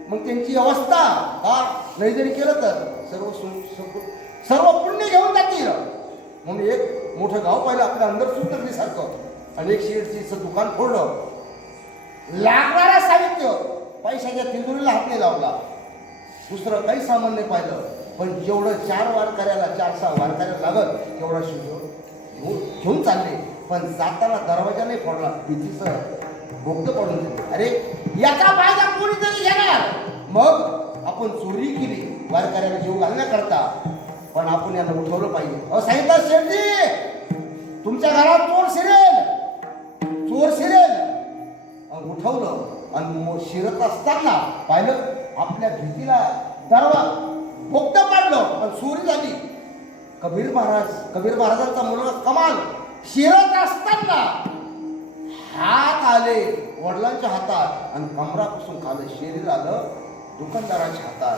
मग त्यांची अवस्था का नाही जरी केलं तर सर्व पुण्य घेऊन जातील. म्हणून एक मोठं गाव पाहिलं आपल्या अंदर सुंदरनीसारखं आणि एक शेडचीचं दुकान फोडलं. लागणारा साहित्य पैशाच्या तिजोरीला हात नाही लावला, दुसरं काही सामान नाही पाहिलं. पण जेवढं 4 वारकऱ्याला 4-6 वारकऱ्याला लागत तेवढा शिव घेऊन चालले. पण जाताना दरवाजा नाही फोडला, भीतीचं बोगद पडून दिले. अरे याचा फायदा कोणीतरी घेणार. मग आपण चोरी केली वारकऱ्याला जीव घालण्याकरता, पण आपण यांना उठवलं पाहिजे. अहो सांगितलं शेठजी तुमच्या घरात चोर शिरेल, चोर शिरेल. उठवलं आणि शिरत असताना पाहिलं आपल्या भीतीला दरवा बोगद पाडलं आणि चोरी झाली. कबीर महाराजांचा मुलगा कमाल शिरत असताना हात आले वडिलांच्या हातात आणि कमरापासून खाली शरीर आलं दुकानदाराच्या हातात.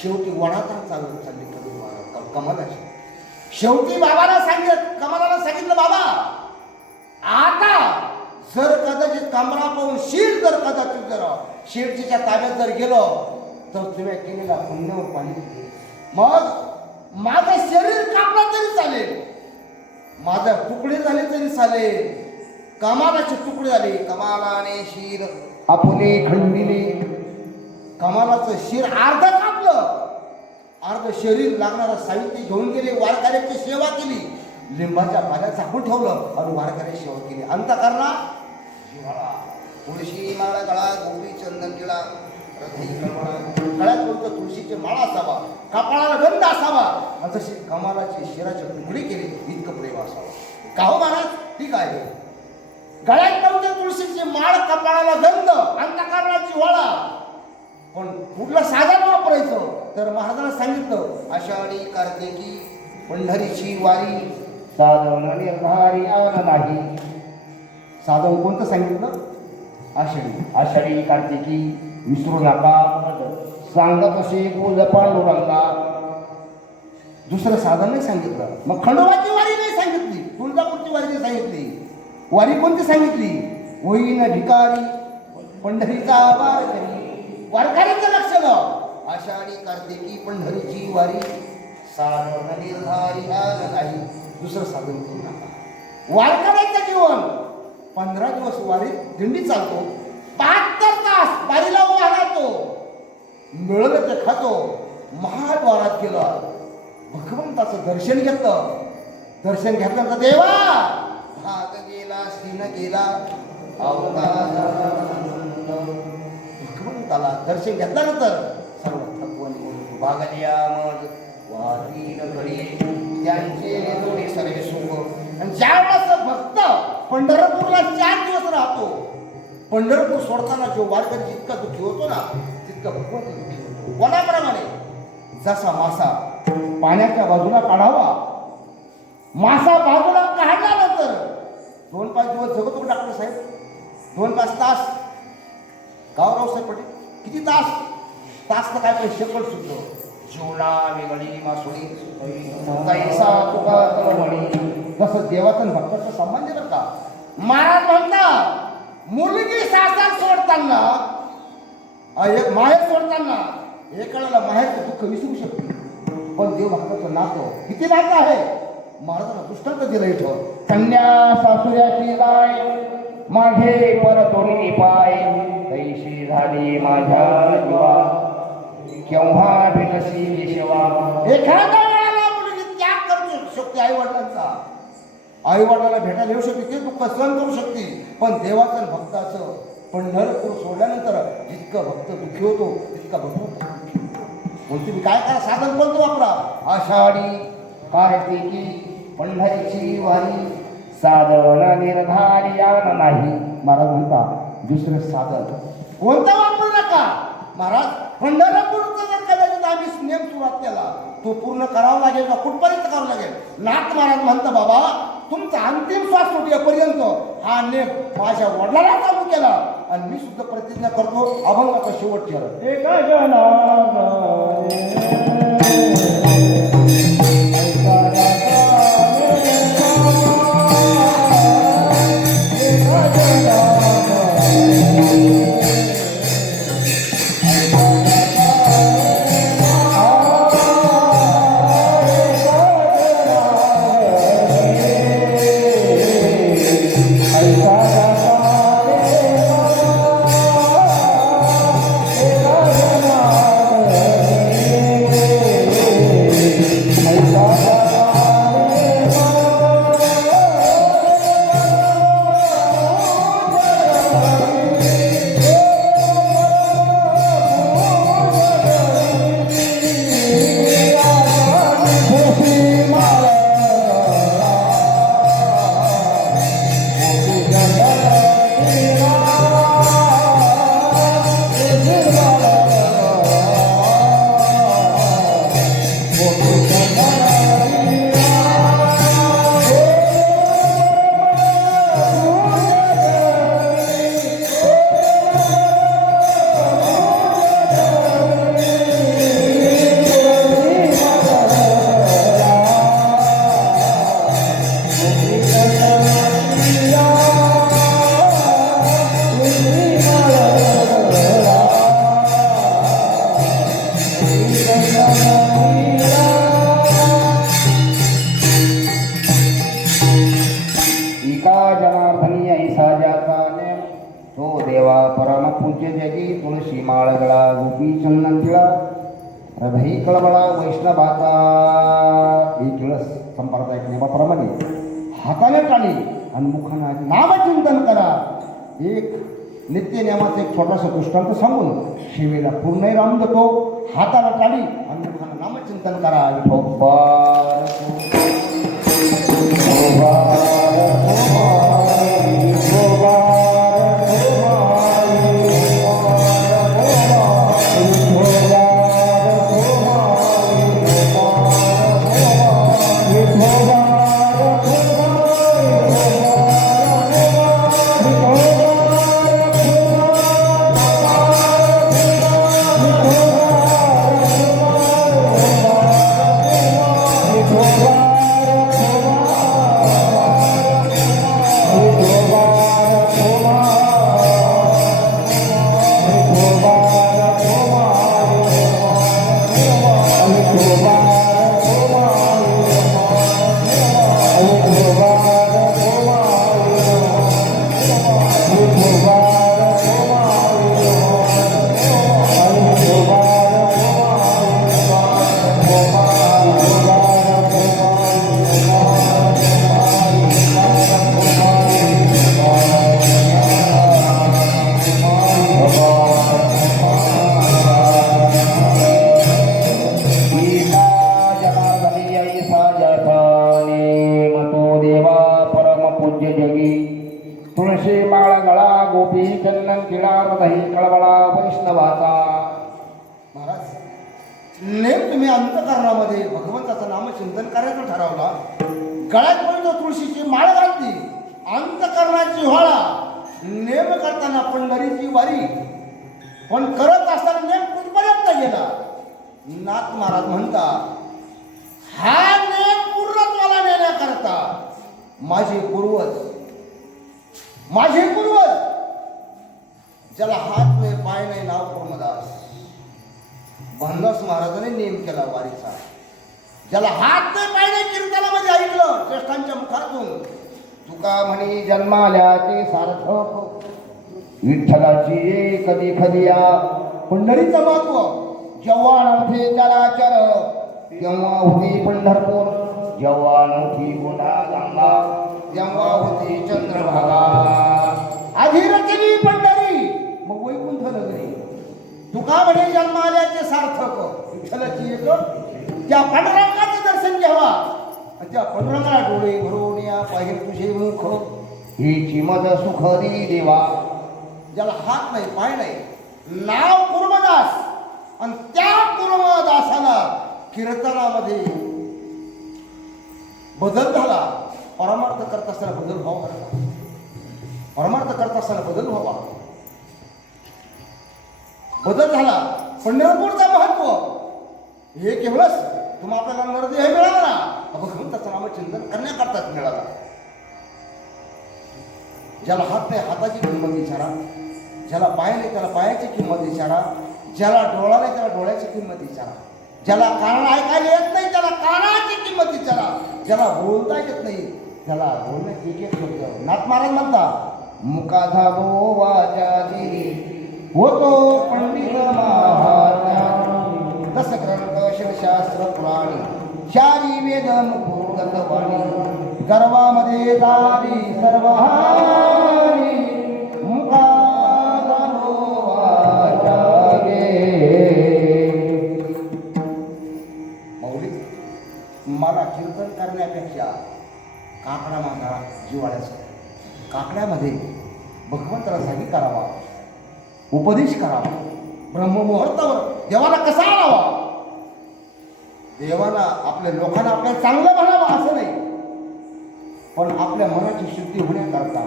शेवटी वडातान चालत चालली कबीर महाराज कमालाची. शेवटी बाबाला कमालाला सांगितलं बाबा आता जर कदाचित कमरा पाहून शीर जर कदाचित जर शेठजीच्या ताब्यात जर गेलो तर तुम्ही केलेला पुण्यावर पाणी पिले. मग माझं शरीर कापलं तरी चालेल, माझे तुकडे झाले तरी चालेल. कमालाचे तुकडे झाले, कमालाने शिर आपुले खंडिले. कमालाचं शिर अर्ध कापलं, अर्ध शरीर लागणारं साहित्य घेऊन गेले. वारकऱ्याची सेवा केली, लिंबाच्या पाल्यात झाकून ठेवलं आणि वारकऱ्याची सेवा केली. अंतकरणा जिव्हाळा. तुळशी माळा गळा गोपी चंदन केला गळ्यात कोणतं तुळशीचे माळा असावा, कपाळाला गंध असावा, जशी कमालाची शिराची तुकडे केली इतकं प्रेम असावं. का हो महाराज ठीक आहे. गळ्यात नव्हते तुळशीची माळ, कपाळाला गंध, अंतकरणाची वळा, पण कुठलं साधन वापरायचं तर महाराजांना सांगितलं आषाढी कार्तिकी पंढरीची वारी साधन निर्धारी आवन नाही. साधन कोणतं सांगितलं? आषाढी कार्तिकी विसरू नका, सांगत असे पूज पांडुरंगा. दुसरं साधन नाही सांगितलं. मग खंडोबाची वारी नाही सांगितली, तुळजापूरची वारी नाही सांगितली. वारी कोणती सांगितली? होईन भिकारी पंढरीचा वारकरी. वारकऱ्यांचं लक्ष लाव. आषाढी कार्तिकी पंढरीची वारी साधन निर्धारी आलं नाही. दुसरं साधन करू नका. वारकऱ्यांचं जीवन 15 दिवस वारीत दिंडी चालतो, 72 तास वारीला उभा राहतो, मिळवलं ते खातो. महाद्वारात गेला, भगवंताचं दर्शन घेतलं. दर्शन घेतल्यानंतर देवा भाग गेला श्रीन गेला भगवंताला दर्शन घेतल्यानंतर सर्व थकवून भागल्या मग वारी घडी त्यांचे दोन्ही सर्व सुख. आणि ज्यावेळेस भक्त पंढरपूरला 4 दिवस राहतो, पंढरपूर सोडताना जो वारकरी जितका दुःखी होतो ना तितका भगवंत दुःखी होतो. कोणाप्रमाणे? जसा मासा पाण्याच्या बाजूला काढावा, मासा बाजूला काढल्यानंतर 2-5 दिवस जगतो डॉक्टर साहेब, 2-5 तास गावराव साहेब पटेल किती तास? तास तर काय पण शेकड सुद्धा जीवना वेगळी मासोळी तुका तळमणी. जसं देवाचं भक्ताचं संबंध बरं का. महाराज म्हणतात मुलगी सासर सोडताना माहेर सोडताना एकाला माहेरचं दुःख विसरू शकते, पण देव भक्ताचं नातं किती नातं आहे. महाराजांना दृष्टांत दिलं इथं. कन्या सासुऱ्याची जाय माझे परतोनी पाय तैशी झाली माझ्या जीवा केव्हा भेटसी सेवा. एखाद्या वेळेला मुलगी त्याग करतो आई वडिलांचा. आई वडिलांना भेटायला येऊ शकते, ते दुःख सहन करू शकते, पण देवाचं आणि भक्ताचं पंढरपूर सोडल्यानंतर जितकं भक्त दुःखी होतो तितका भक्त म्हणून तुम्ही काय करा, साधन कोणतं वापरा. आषाढी कार्तिकी पंढरीची वारी साधन निर्धारी यावं नाही. महाराज म्हणता दुसरं साधन कोणतं वापरू नका. महाराज पंढरपूरचं जर कदाचित आम्ही नेम सुरुवात केला तो पूर्ण करावा लागेल का कुठपर्यंत करावं लागेल. नाथ महाराज म्हणतं बाबा तुमचा अंतिम श्वास सुटेपर्यंत हा नेम माझ्या वडिलांना चालू केला आणि मी सुद्धा प्रतिज्ञा करतो अभंगाचा शेवटची तो देवा परम पूज्य जगी तुळशी माळगळा गोपी चंदन तिळा हृदय कळबळा वैष्णवाचा ही तुळस संप्रदाय नियमाप्रमाणे हाताने टाळी आणि मुखाने नामचिंतन करा. एक नित्य नियमाचा एक छोटासा दृष्टांत सांगून शिवेला पूर्ण राम देतो. हाताला टाळी आणि मुखाने नामचिंतन करा. तुळशी माळ गळा गोपी चंदन तिळा हृदय कळवळा वैष्णवाचा. महाराज नेम तुम्ही अंतकरणामध्ये भगवंताचं नामचिंतन करायचं ठरवला. गळ्यात पडतो तुळशीची माळ घातली. अंतकरणाची व्हाळा नेम करताना पंढरीची वारी पण करत असताना नेम कुठपर्यंत गेला. नाथ महाराज म्हणता हा नेम पूर्णत्वाला नेण्याकरता माझे पूर्वज ज्याला हात नाही पाय नाही नाव ब्रह्मदास भन्नस महाराजांनी नेम केला वारीचा. ज्याला हात नाही पाय नाही कीर्तनामध्ये ऐकलं श्रेष्ठांच्या मुखातून तुका म्हणी जन्माल्याचे सार्थक विठ्ठलाची कधी खदिया. पंढरीचं महत्व जेव्हा नव्हते चराचर तेव्हा होती पंढरपूर. जेव्हा नव्हती पुन्हा गंगा, जेव्हा होती चंद्रभागा, आधी रचली पंढरी मग वैकुंठ नगरी. तुका म्हणे जन्माल्याचे सार्थक, विठ्ठलाची एक त्या पांडुरंगाचं दर्शन घ्यावा. आणि त्या पांडुरंगाला डोळे भरून या पाहिजे तुझे मुख, हीची मज सुखरी देवा. ज्याला हात नाही पाय नाही, नाव कुर्मदास, आणि त्या कुर्मदासाला कीर्तनामध्ये बदल झाला. परमार्थ करत असताना बदल व्हावा, परमार्थ करत असताना बदल व्हावा, बदल झाला. पंढरपूरचं महत्व हे केवळच तुम्हाला आपल्याला नरदेह मिळाला ना, भगवंताचं नामचिंतन करण्याकरताच मिळाला. ज्याला हात नाही हाताची किंमत विचारा, ज्याला पाय नाही त्याला पायाची किंमत विचारा, ज्याला डोळा नाही त्याला डोळ्याची किंमत विचारा, ज्याला कान ऐकायला येत नाही त्याला कानाची किंमत विचारा, ज्याला बोलता येत नाही त्याला बोलण्याची एक एक शब्द. नाथ महाराज म्हणता, मुखाधा वाचा दिली होतो पंडित महात्मा, दस ग्रंथ शिवशास्त्र पुराणी, चारी वेद मुकुट वाणी, गर्वामध्ये झाली सर्वहानी, मुखाधा वाचा गे. मौलिक मला कीर्तन करण्यापेक्षा काकडा माझा जिवाळ्याचा, काकड्यामध्ये भगवंताला जागी करावा, उपदेश करावा, ब्रह्ममुहूर्तावर देवाला कसा आणावा, देवाला आपल्या लोकांना आपल्याला चांगलं म्हणावं असं नाही, पण आपल्या मनाची शुद्धी होण्याकरता,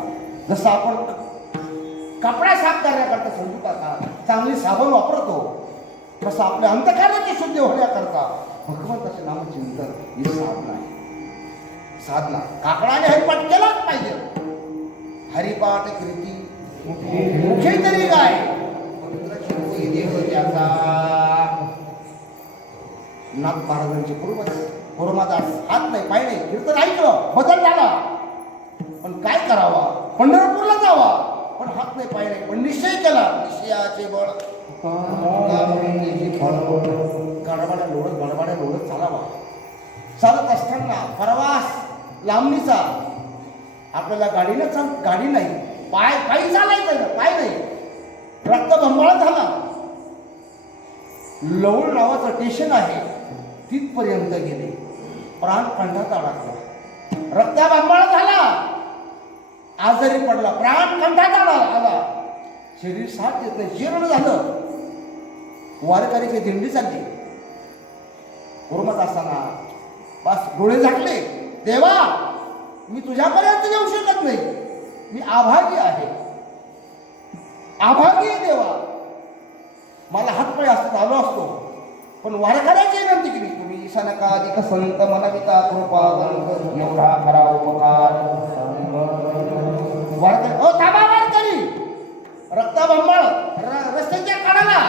जसं आपण कपडा साफ करण्याकरता समजू का चांगली साबण वापरतो, तसं आपल्या अंतःकरणाची शुद्धी होण्याकरता भगवंताचे नामचिंतन ही साधना आहे. साधना काकडाने हरिपाठ केलाच पाहिजे. हरिपाठ कृती मुखे तरी काय, पवित्र शिरोई देह त्याचा. नाथ महाराजांचे पूर्वदास हात नाही पाय नाही, कीर्तन ऐकलं बदल झाला, पण काय करावा, पंढरपूरला जावा, पण हात नाही पाय नाही, पण निश्चय केला, निश्चयाचे बळ गडबड्या लोळत चालावा. चालत असताना प्रवास लांबणीचा, आपल्याला गाडी नाही, पायी चालायचं ना, पाय नाही, रक्त बंबाळ झाला. लवळ नावाचं स्टेशन आहे, तिथपर्यंत गेले, प्राण कंठात अडकला, रक्त बंबाळ झाला, आजारी पडला, प्राण कंठात आला, शरीर साथ देत नाही, जीर्ण झालं. वारकरीची दिंडी चालली, कुर्मत असताना बस डोळे झाकले, देवा मी तुझ्यापर्यंत येऊ शकत नाही, मी आभागी आहे, आभागी आहे देवा, मला हातपाय असतात आलो असतो, पण वारकऱ्याची विनंती केली, तुम्ही ईशानकाधिक संत मनविता कृपा एवढा खरा उपकार. वारकरी थांबा, वारकरी रक्ताबंबाळ रस्त्याच्या कडाला,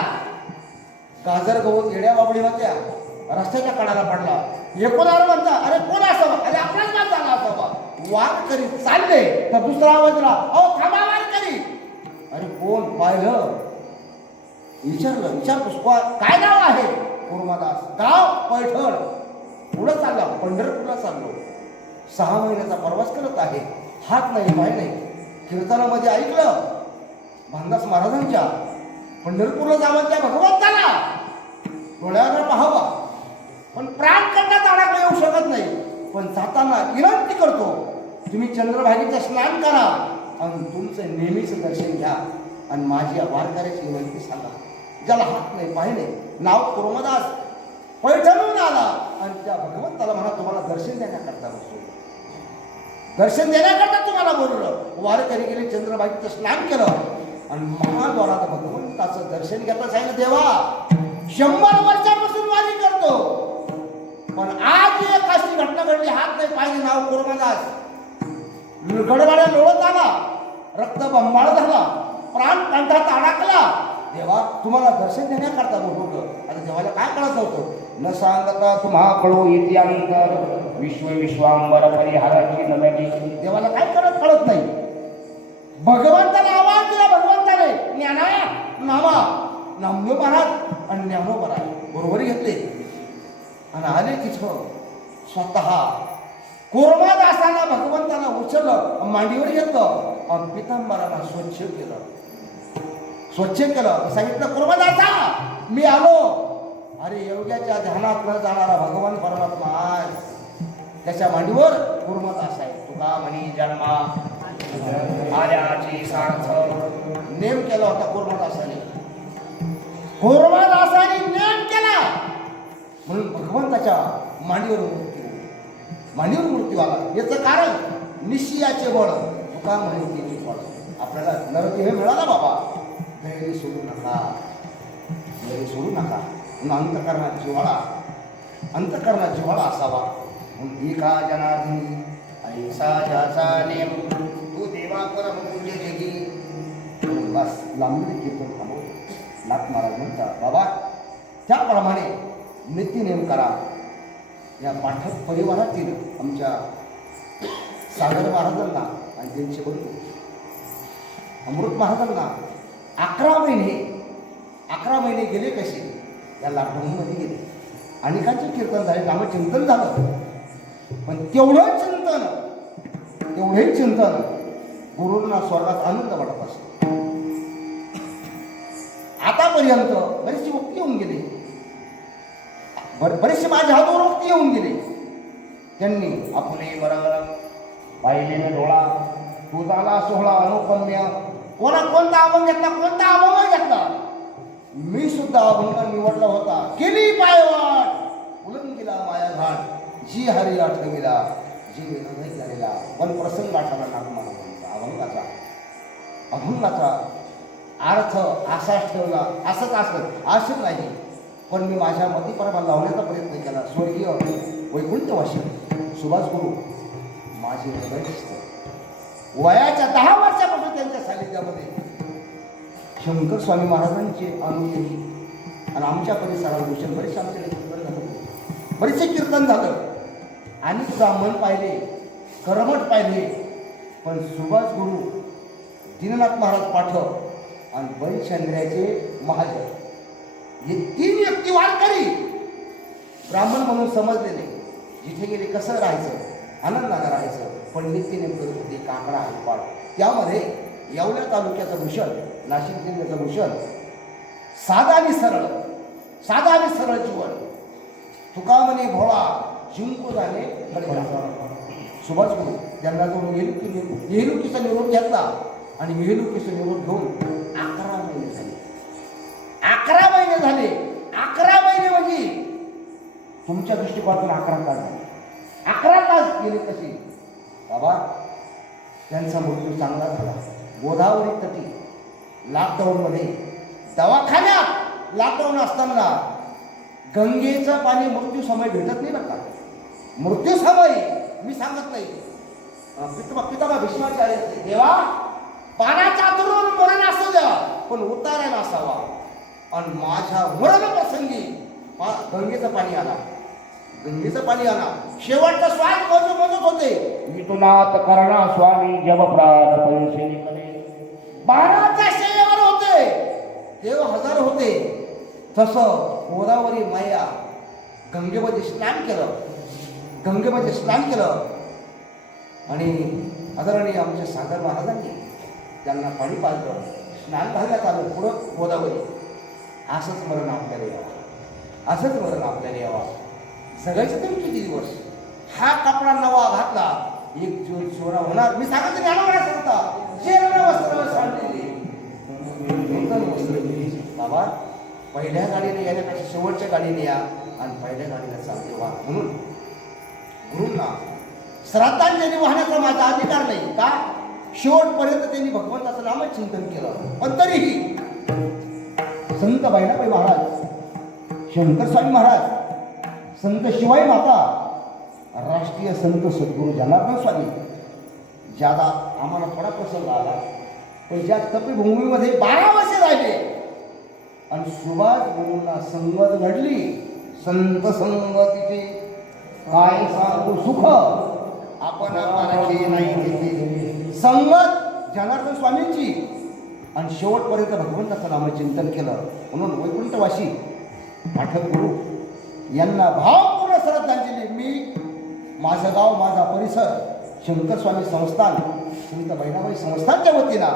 गाजर गवत येड्या बाबडी होत्या, रस्त्याच्या कडाला पडला. एकूण म्हणता, अरे कोण असावा, अरे आपलाच माणसाला असावा. वारकरी चालले तर दुसरा आवाज आला, अहो थांबा वारकरी. अरे कोण पाहिलं, विचारलं पुष्पा काय नाव आहे, कुर्मदास, गाव पैठण. पुढं चालला, पंढरपूरला चाललो, 6 महिन्याचा प्रवास करत आहे, हात नाही पाय नाही. कीर्तनामध्ये ऐकलं भानदास महाराजांच्या, पंढरपूरला जावं त्या भगवंताला डोळ्यावर पाहावा, पण प्राण कंठात अडकला येऊ शकत नाही. पण जाताना विनंती करतो, तुम्ही चंद्रभागेचं स्नान करा आणि तुमचं नेहमीचं दर्शन घ्या, आणि माझी वारकऱ्याची विनंती सांगा. ज्याला हात नाही पाय नाही, नाव कुर्मदास, पैठणहून आला, आणि त्या भगवंताला म्हणा तुम्हाला दर्शन देण्याकरता बसतो, दर्शन देण्याकरता तुम्हाला बोलवलं. वारकरी गेले, चंद्रभागेचं स्नान केलं, आणि महाद्वारात भगवंताचं दर्शन घेता सांगितलं, देवा 100 वर्षापासून वारी करतो, पण आज एक अशी घटना घडली, हात नाही पाहिजे, नाव कुर्मदास, गडबड्या लोळत आला, रक्त बंबाळ झाला, प्राण कंठात अडकला. देवा तुम्हाला दर्शन देण्याकरता बोलवलं. आणि देवाला काय कळत नव्हतं, न सांगता तुम्हा कळो इत्यांतर विश्वांबर परिहाराची नव्याची. देवाला काय कळत नाही. भगवंताला आवाज दिला, भगवंताने ज्ञाना नामा, नामदेव महाराज आणि ज्ञानोबा बरोबर घेतले आणि आले तिथं. स्वतः कुर्मादासानं भगवंताला उचललं, मांडीवर घेतलं आणि पितांबराला स्वच्छ केलं. स्वच्छ केलं. सांगितलं, कुर्मादासा मी आलो. अरे योग्याच्या ध्यानात न जाणारा भगवान परमात्मा आज त्याच्या मांडीवर कुर्मादास आहे. तुका म्हणी जन्मा आल्याची सार्थ नेम केला होता कुर्मादासाने. कुर्मादासाने नेम केला म्हणून भगवंताच्या मांडीवर मृत्यू आला. याचं कारण निश्चयाचे बळ. तुका म्हणे बळ. आपल्याला नरदेह मिळाला बाबा, धैर्य सोडू नका, धैर्य सोडू नका. म्हणून अंतकरणात जिव्हाळा असावा. म्हणून एका जनार्दनी ऐसा ज्याचा नेम तू देवा कर म्हणजे जगी. बस लांबी कीर्तन थांबव. नाथ महाराज म्हणतात, बाबा त्याप्रमाणे नित्यनेम करा. या पाठक परिवारातील आमच्या सागर महाराजांना आणि त्यांचे बंधू अमृत महाराजांना 11 महिने गेले कसे? या लॉकडाऊनमध्ये गेले. अनेकांचे कीर्तन झाले, नामचिंतन झालं. पण तेवढंही चिंतन गुरूंना स्वर्गात आनंद वाटत असतो. आतापर्यंत बरीचशी मुक्ती येऊन गेली, बरेचसे माझ्या हातवर मुक्ती येऊन गेले. त्यांनी आपले बरोबर पाहिलेला डोळा तू झाला सोहळा अनुपम्य. कोणता अभंग घेतला? मी सुद्धा अभंग निवडला होता. केली पायवाट उलंगीला माया घाट, जी हरी आठविला जी विनोद झालेला. पण प्रसंग आठवला नाथ महाराजांचा अभंगाचा अर्थ असाच ठेवला. असंच नाही, पण मी माझ्या मतीपरमा लावण्याचा प्रयत्न केला. स्वर्गीय वैकुंठवासी सुभाष गुरु माझे हृदयस्थ, वयाच्या 10 वर्षापासून त्यांच्या सानिध्यामध्ये शंकर स्वामी महाराजांचे अनुयायी आणि आमच्या परिसरात भूषण बरेचसे आमच्याकडे कीर्तन झालं, बरेचसे कीर्तन झालं. आणि ब्राह्मण पाहिले, करमट पाहिले. पण सुभाष गुरु, दीननाथ महाराज पाठक आणि बळीचंद्राचे महाजन हे 3 व्यक्ती वारकरी ब्राह्मण म्हणून समजलेले. जिथे गेले कसं राहायचं, आनंदानं राहायचं. पण नित्यनेम करत होते. काकडा हरिपाळ त्यामध्ये येवला तालुक्याचं भूषण, नाशिक जिल्ह्याचं भूषण. साधा आणि सरळ जीवन. तुका म्हणे भोळा जिंकू झाले सुभाष गुरु ज्यांना जो येलुकीचा निरोप घेतला. आणि येलुकीचा निरोप घेऊन 11 महिने झाले. 11 महिने झाले. 11 महिने म्हणजे तुमच्या दृष्टिकोनातून 11 तास झाले. 11 तास गेले कसे? बाबा त्यांचा मृत्यू चांगला झाला. गोदावरी तटी लॉकडाऊनमध्ये दवाखान्यात लॉकडाऊन असताना गंगेचं पाणी मृत्यू समय भेटत नाही बरं का. मृत्यू समय मी सांगत नाही. पितामह भीष्माचार्य देवा पाण्याचा दुरून मरण असू द्या, पण उतारायला असावा. आणि माझ्या मरण प्रसंगी गंगेचं पाणी आला. शेवटचा श्वास मोजत होते. विठुनाथ करणा स्वामी जब प्राण पैसे निकले. बाणाच्या शेवर होते, देव 1000 होते. तसं गोदावरी माया गंगेमध्ये स्नान केलं. आणि आदरणीय आमच्या सागर महाराजांनी त्यांना पाणी पाजलं, स्नान घालण्यात आलं. पुढं गोदावरी. असंच मरण आपल्याला यावा. जगायचं तरी किती दिवस? हा कपडा नवा घातला, 1 जून सोहळा होणार. मी सांगत सांगता वस्त्र सांडलेली नूतन वस्त्र. बाबा पहिल्या गाडीने येण्यापेक्षा शेवटच्या गाडीने या आणि पहिल्या गाडीला चालते वा. म्हणून गुरूंना श्रद्धांजली वाहण्याचा माझा अधिकार नाही का? शेवटपर्यंत त्यांनी भगवंताचं नामच चिंतन केलं. पण तरीही संत बहिणाबाई महाराज, शंकर स्वामी महाराज, संत शिवाई माता, राष्ट्रीय संत सद्गुरू जनार्दन स्वामी, ज्यादा आम्हाला थोडा प्रसंग आला. पण ज्या तपभूमीमध्ये 12 वर्षे राहिले आणि सुभाष गुरूंना संगत घडली. संत संगतीचे काय सांगू सुख, आपण नाही संगत जनार्दन स्वामींची. आणि शेवटपर्यंत भगवंताचं नामचिंतन केलं. म्हणून वैकुंठवासी पाठक गुरु यांना भावपूर्ण श्रद्धांजली. मी माझं गाव माझा परिसर शंकर स्वामी संस्थान संत बहिणाबाई संस्थानच्या वतीनं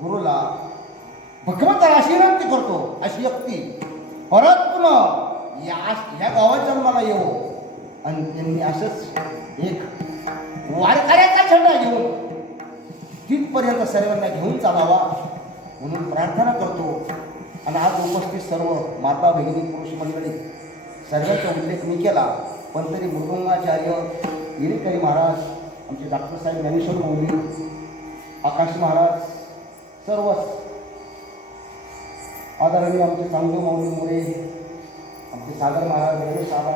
गुरुला भगवंताला अशी विनंती करतो, अशी व्यक्ती परत पुन्हा ह्या गावाच्या मला येऊ आणि त्यांनी असंच एक वारकऱ्याचा झेंडा घेऊन तिथपर्यंत सर्वांना घेऊन चालावा म्हणून प्रार्थना करतो. आणि आज उपस्थित सर्व माता भगिनी पुरुष मंडळी सर्वांचा उल्लेख मी केला, पण तरी मृदुंगाचार्य येणेकरी महाराज, आमचे डॉक्टर साहेब ज्ञानेश्वर मौली, आकाश महाराज, सर्वच आदरणीय आमचे चांगदेव मौली मोरे, आमचे सागर महाराज, गणेश साबा,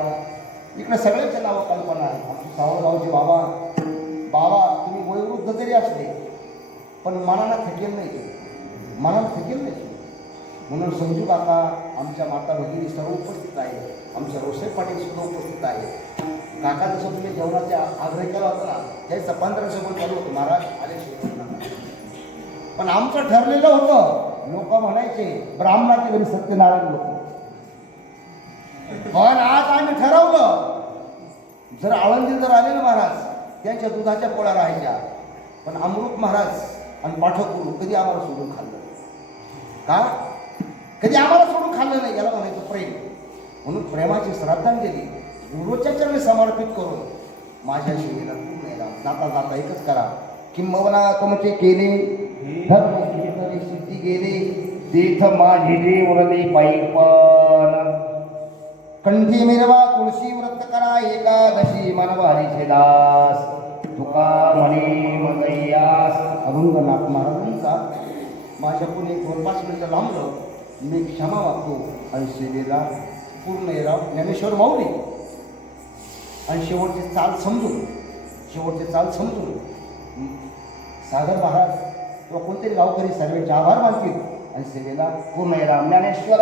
इकडे सगळ्यांचे नावं कल्पना आहे. आमचे सावळगावचे बाबा, तुम्ही वयोवृद्ध जरी असले पण मनाला थकेल नाही, मनाला थकेल नाही. म्हणून संजू काका, आमच्या माता भगिनी सर्व उपस्थित आहे, आमच्या रोषे पाटील सुद्धा उपस्थित आहे. काका जसं तुम्ही जेवणाचा आग्रह केला होता ना, त्याचं 15 सेकंद चालू होतं, महाराज आले. पण आमचं ठरलेलं होतं, लोक म्हणायचे ब्राह्मणाच्या घरी सत्यनारायण लोक. पण आज आम्ही ठरवलं, जर आळंदी जर आले ना महाराज, त्यांच्या दुधाच्या पोळ्या राहायच्या, पण अमृत महाराज आणि पाठक गुरु कधी आम्हाला सोडून खाल्लं का? कधी आम्हाला सोडून खाल्लं नाही. याला म्हणायचं प्रेम. म्हणून प्रेमाची श्रद्धांजली गुरुच्या चरणी समर्पित करून माझ्या शिवेला पूर्ण येणार. जाता जाता एकच करा, किंबहुना तुमचे केले धर्म कीर्तने सिद्धी गेले, तीर्थ माझे उरले पायी कंठी मिरवा तुळशी व्रत करा, एकादशी मनवारीचे दास, तुका म्हणे मगयास. अभंगनाथ महाराजांचा माझ्या पुढे 2-5 मिनिटं लांबलं, मी क्षमा मागतो. आणि सेवेला पूर्ण येराव ज्ञानेश्वर माऊली. आणि शेवटचे चाल समजून सागर महाराज किंवा कोणतरी गावकरी सर्वांचे आभार मानतील आणि सेवेला पूर्ण येराव ज्ञानेश्वर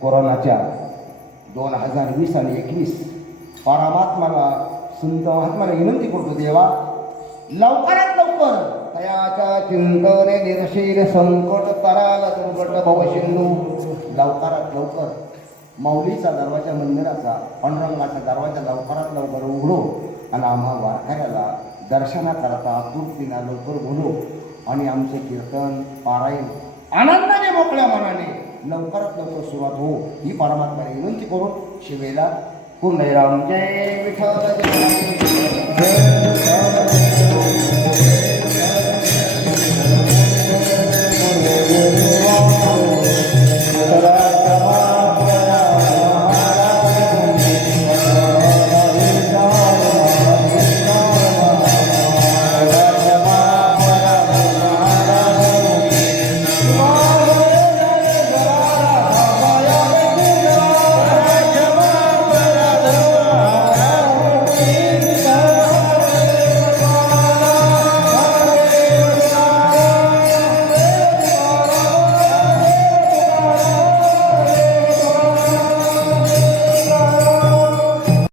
कोरोनाच्या 2020 आणि 2021 परमात्माला संत महात्माला विनंती करतो, देवा लवकरात लवकर तयाच्या चिंतने निर्शील संकट कराल संकट भवसिंधू. लवकरात लवकर माऊलीचा दरवाजा, मंदिराचा पांडुरंगाचा दरवाजा लवकरात लवकर उघडो आणि आम्हा वारकऱ्याला दर्शनाकरता आतुरतेने लवकर बोलू आणि आमचे कीर्तन पारायण आनंदाने मोकळ्या मनाने लवकरात लवकर सुरुवात हो, ही परमात्म्याने विनंती करून शिवेला पूर्ण राम. जय विठ्ठल जय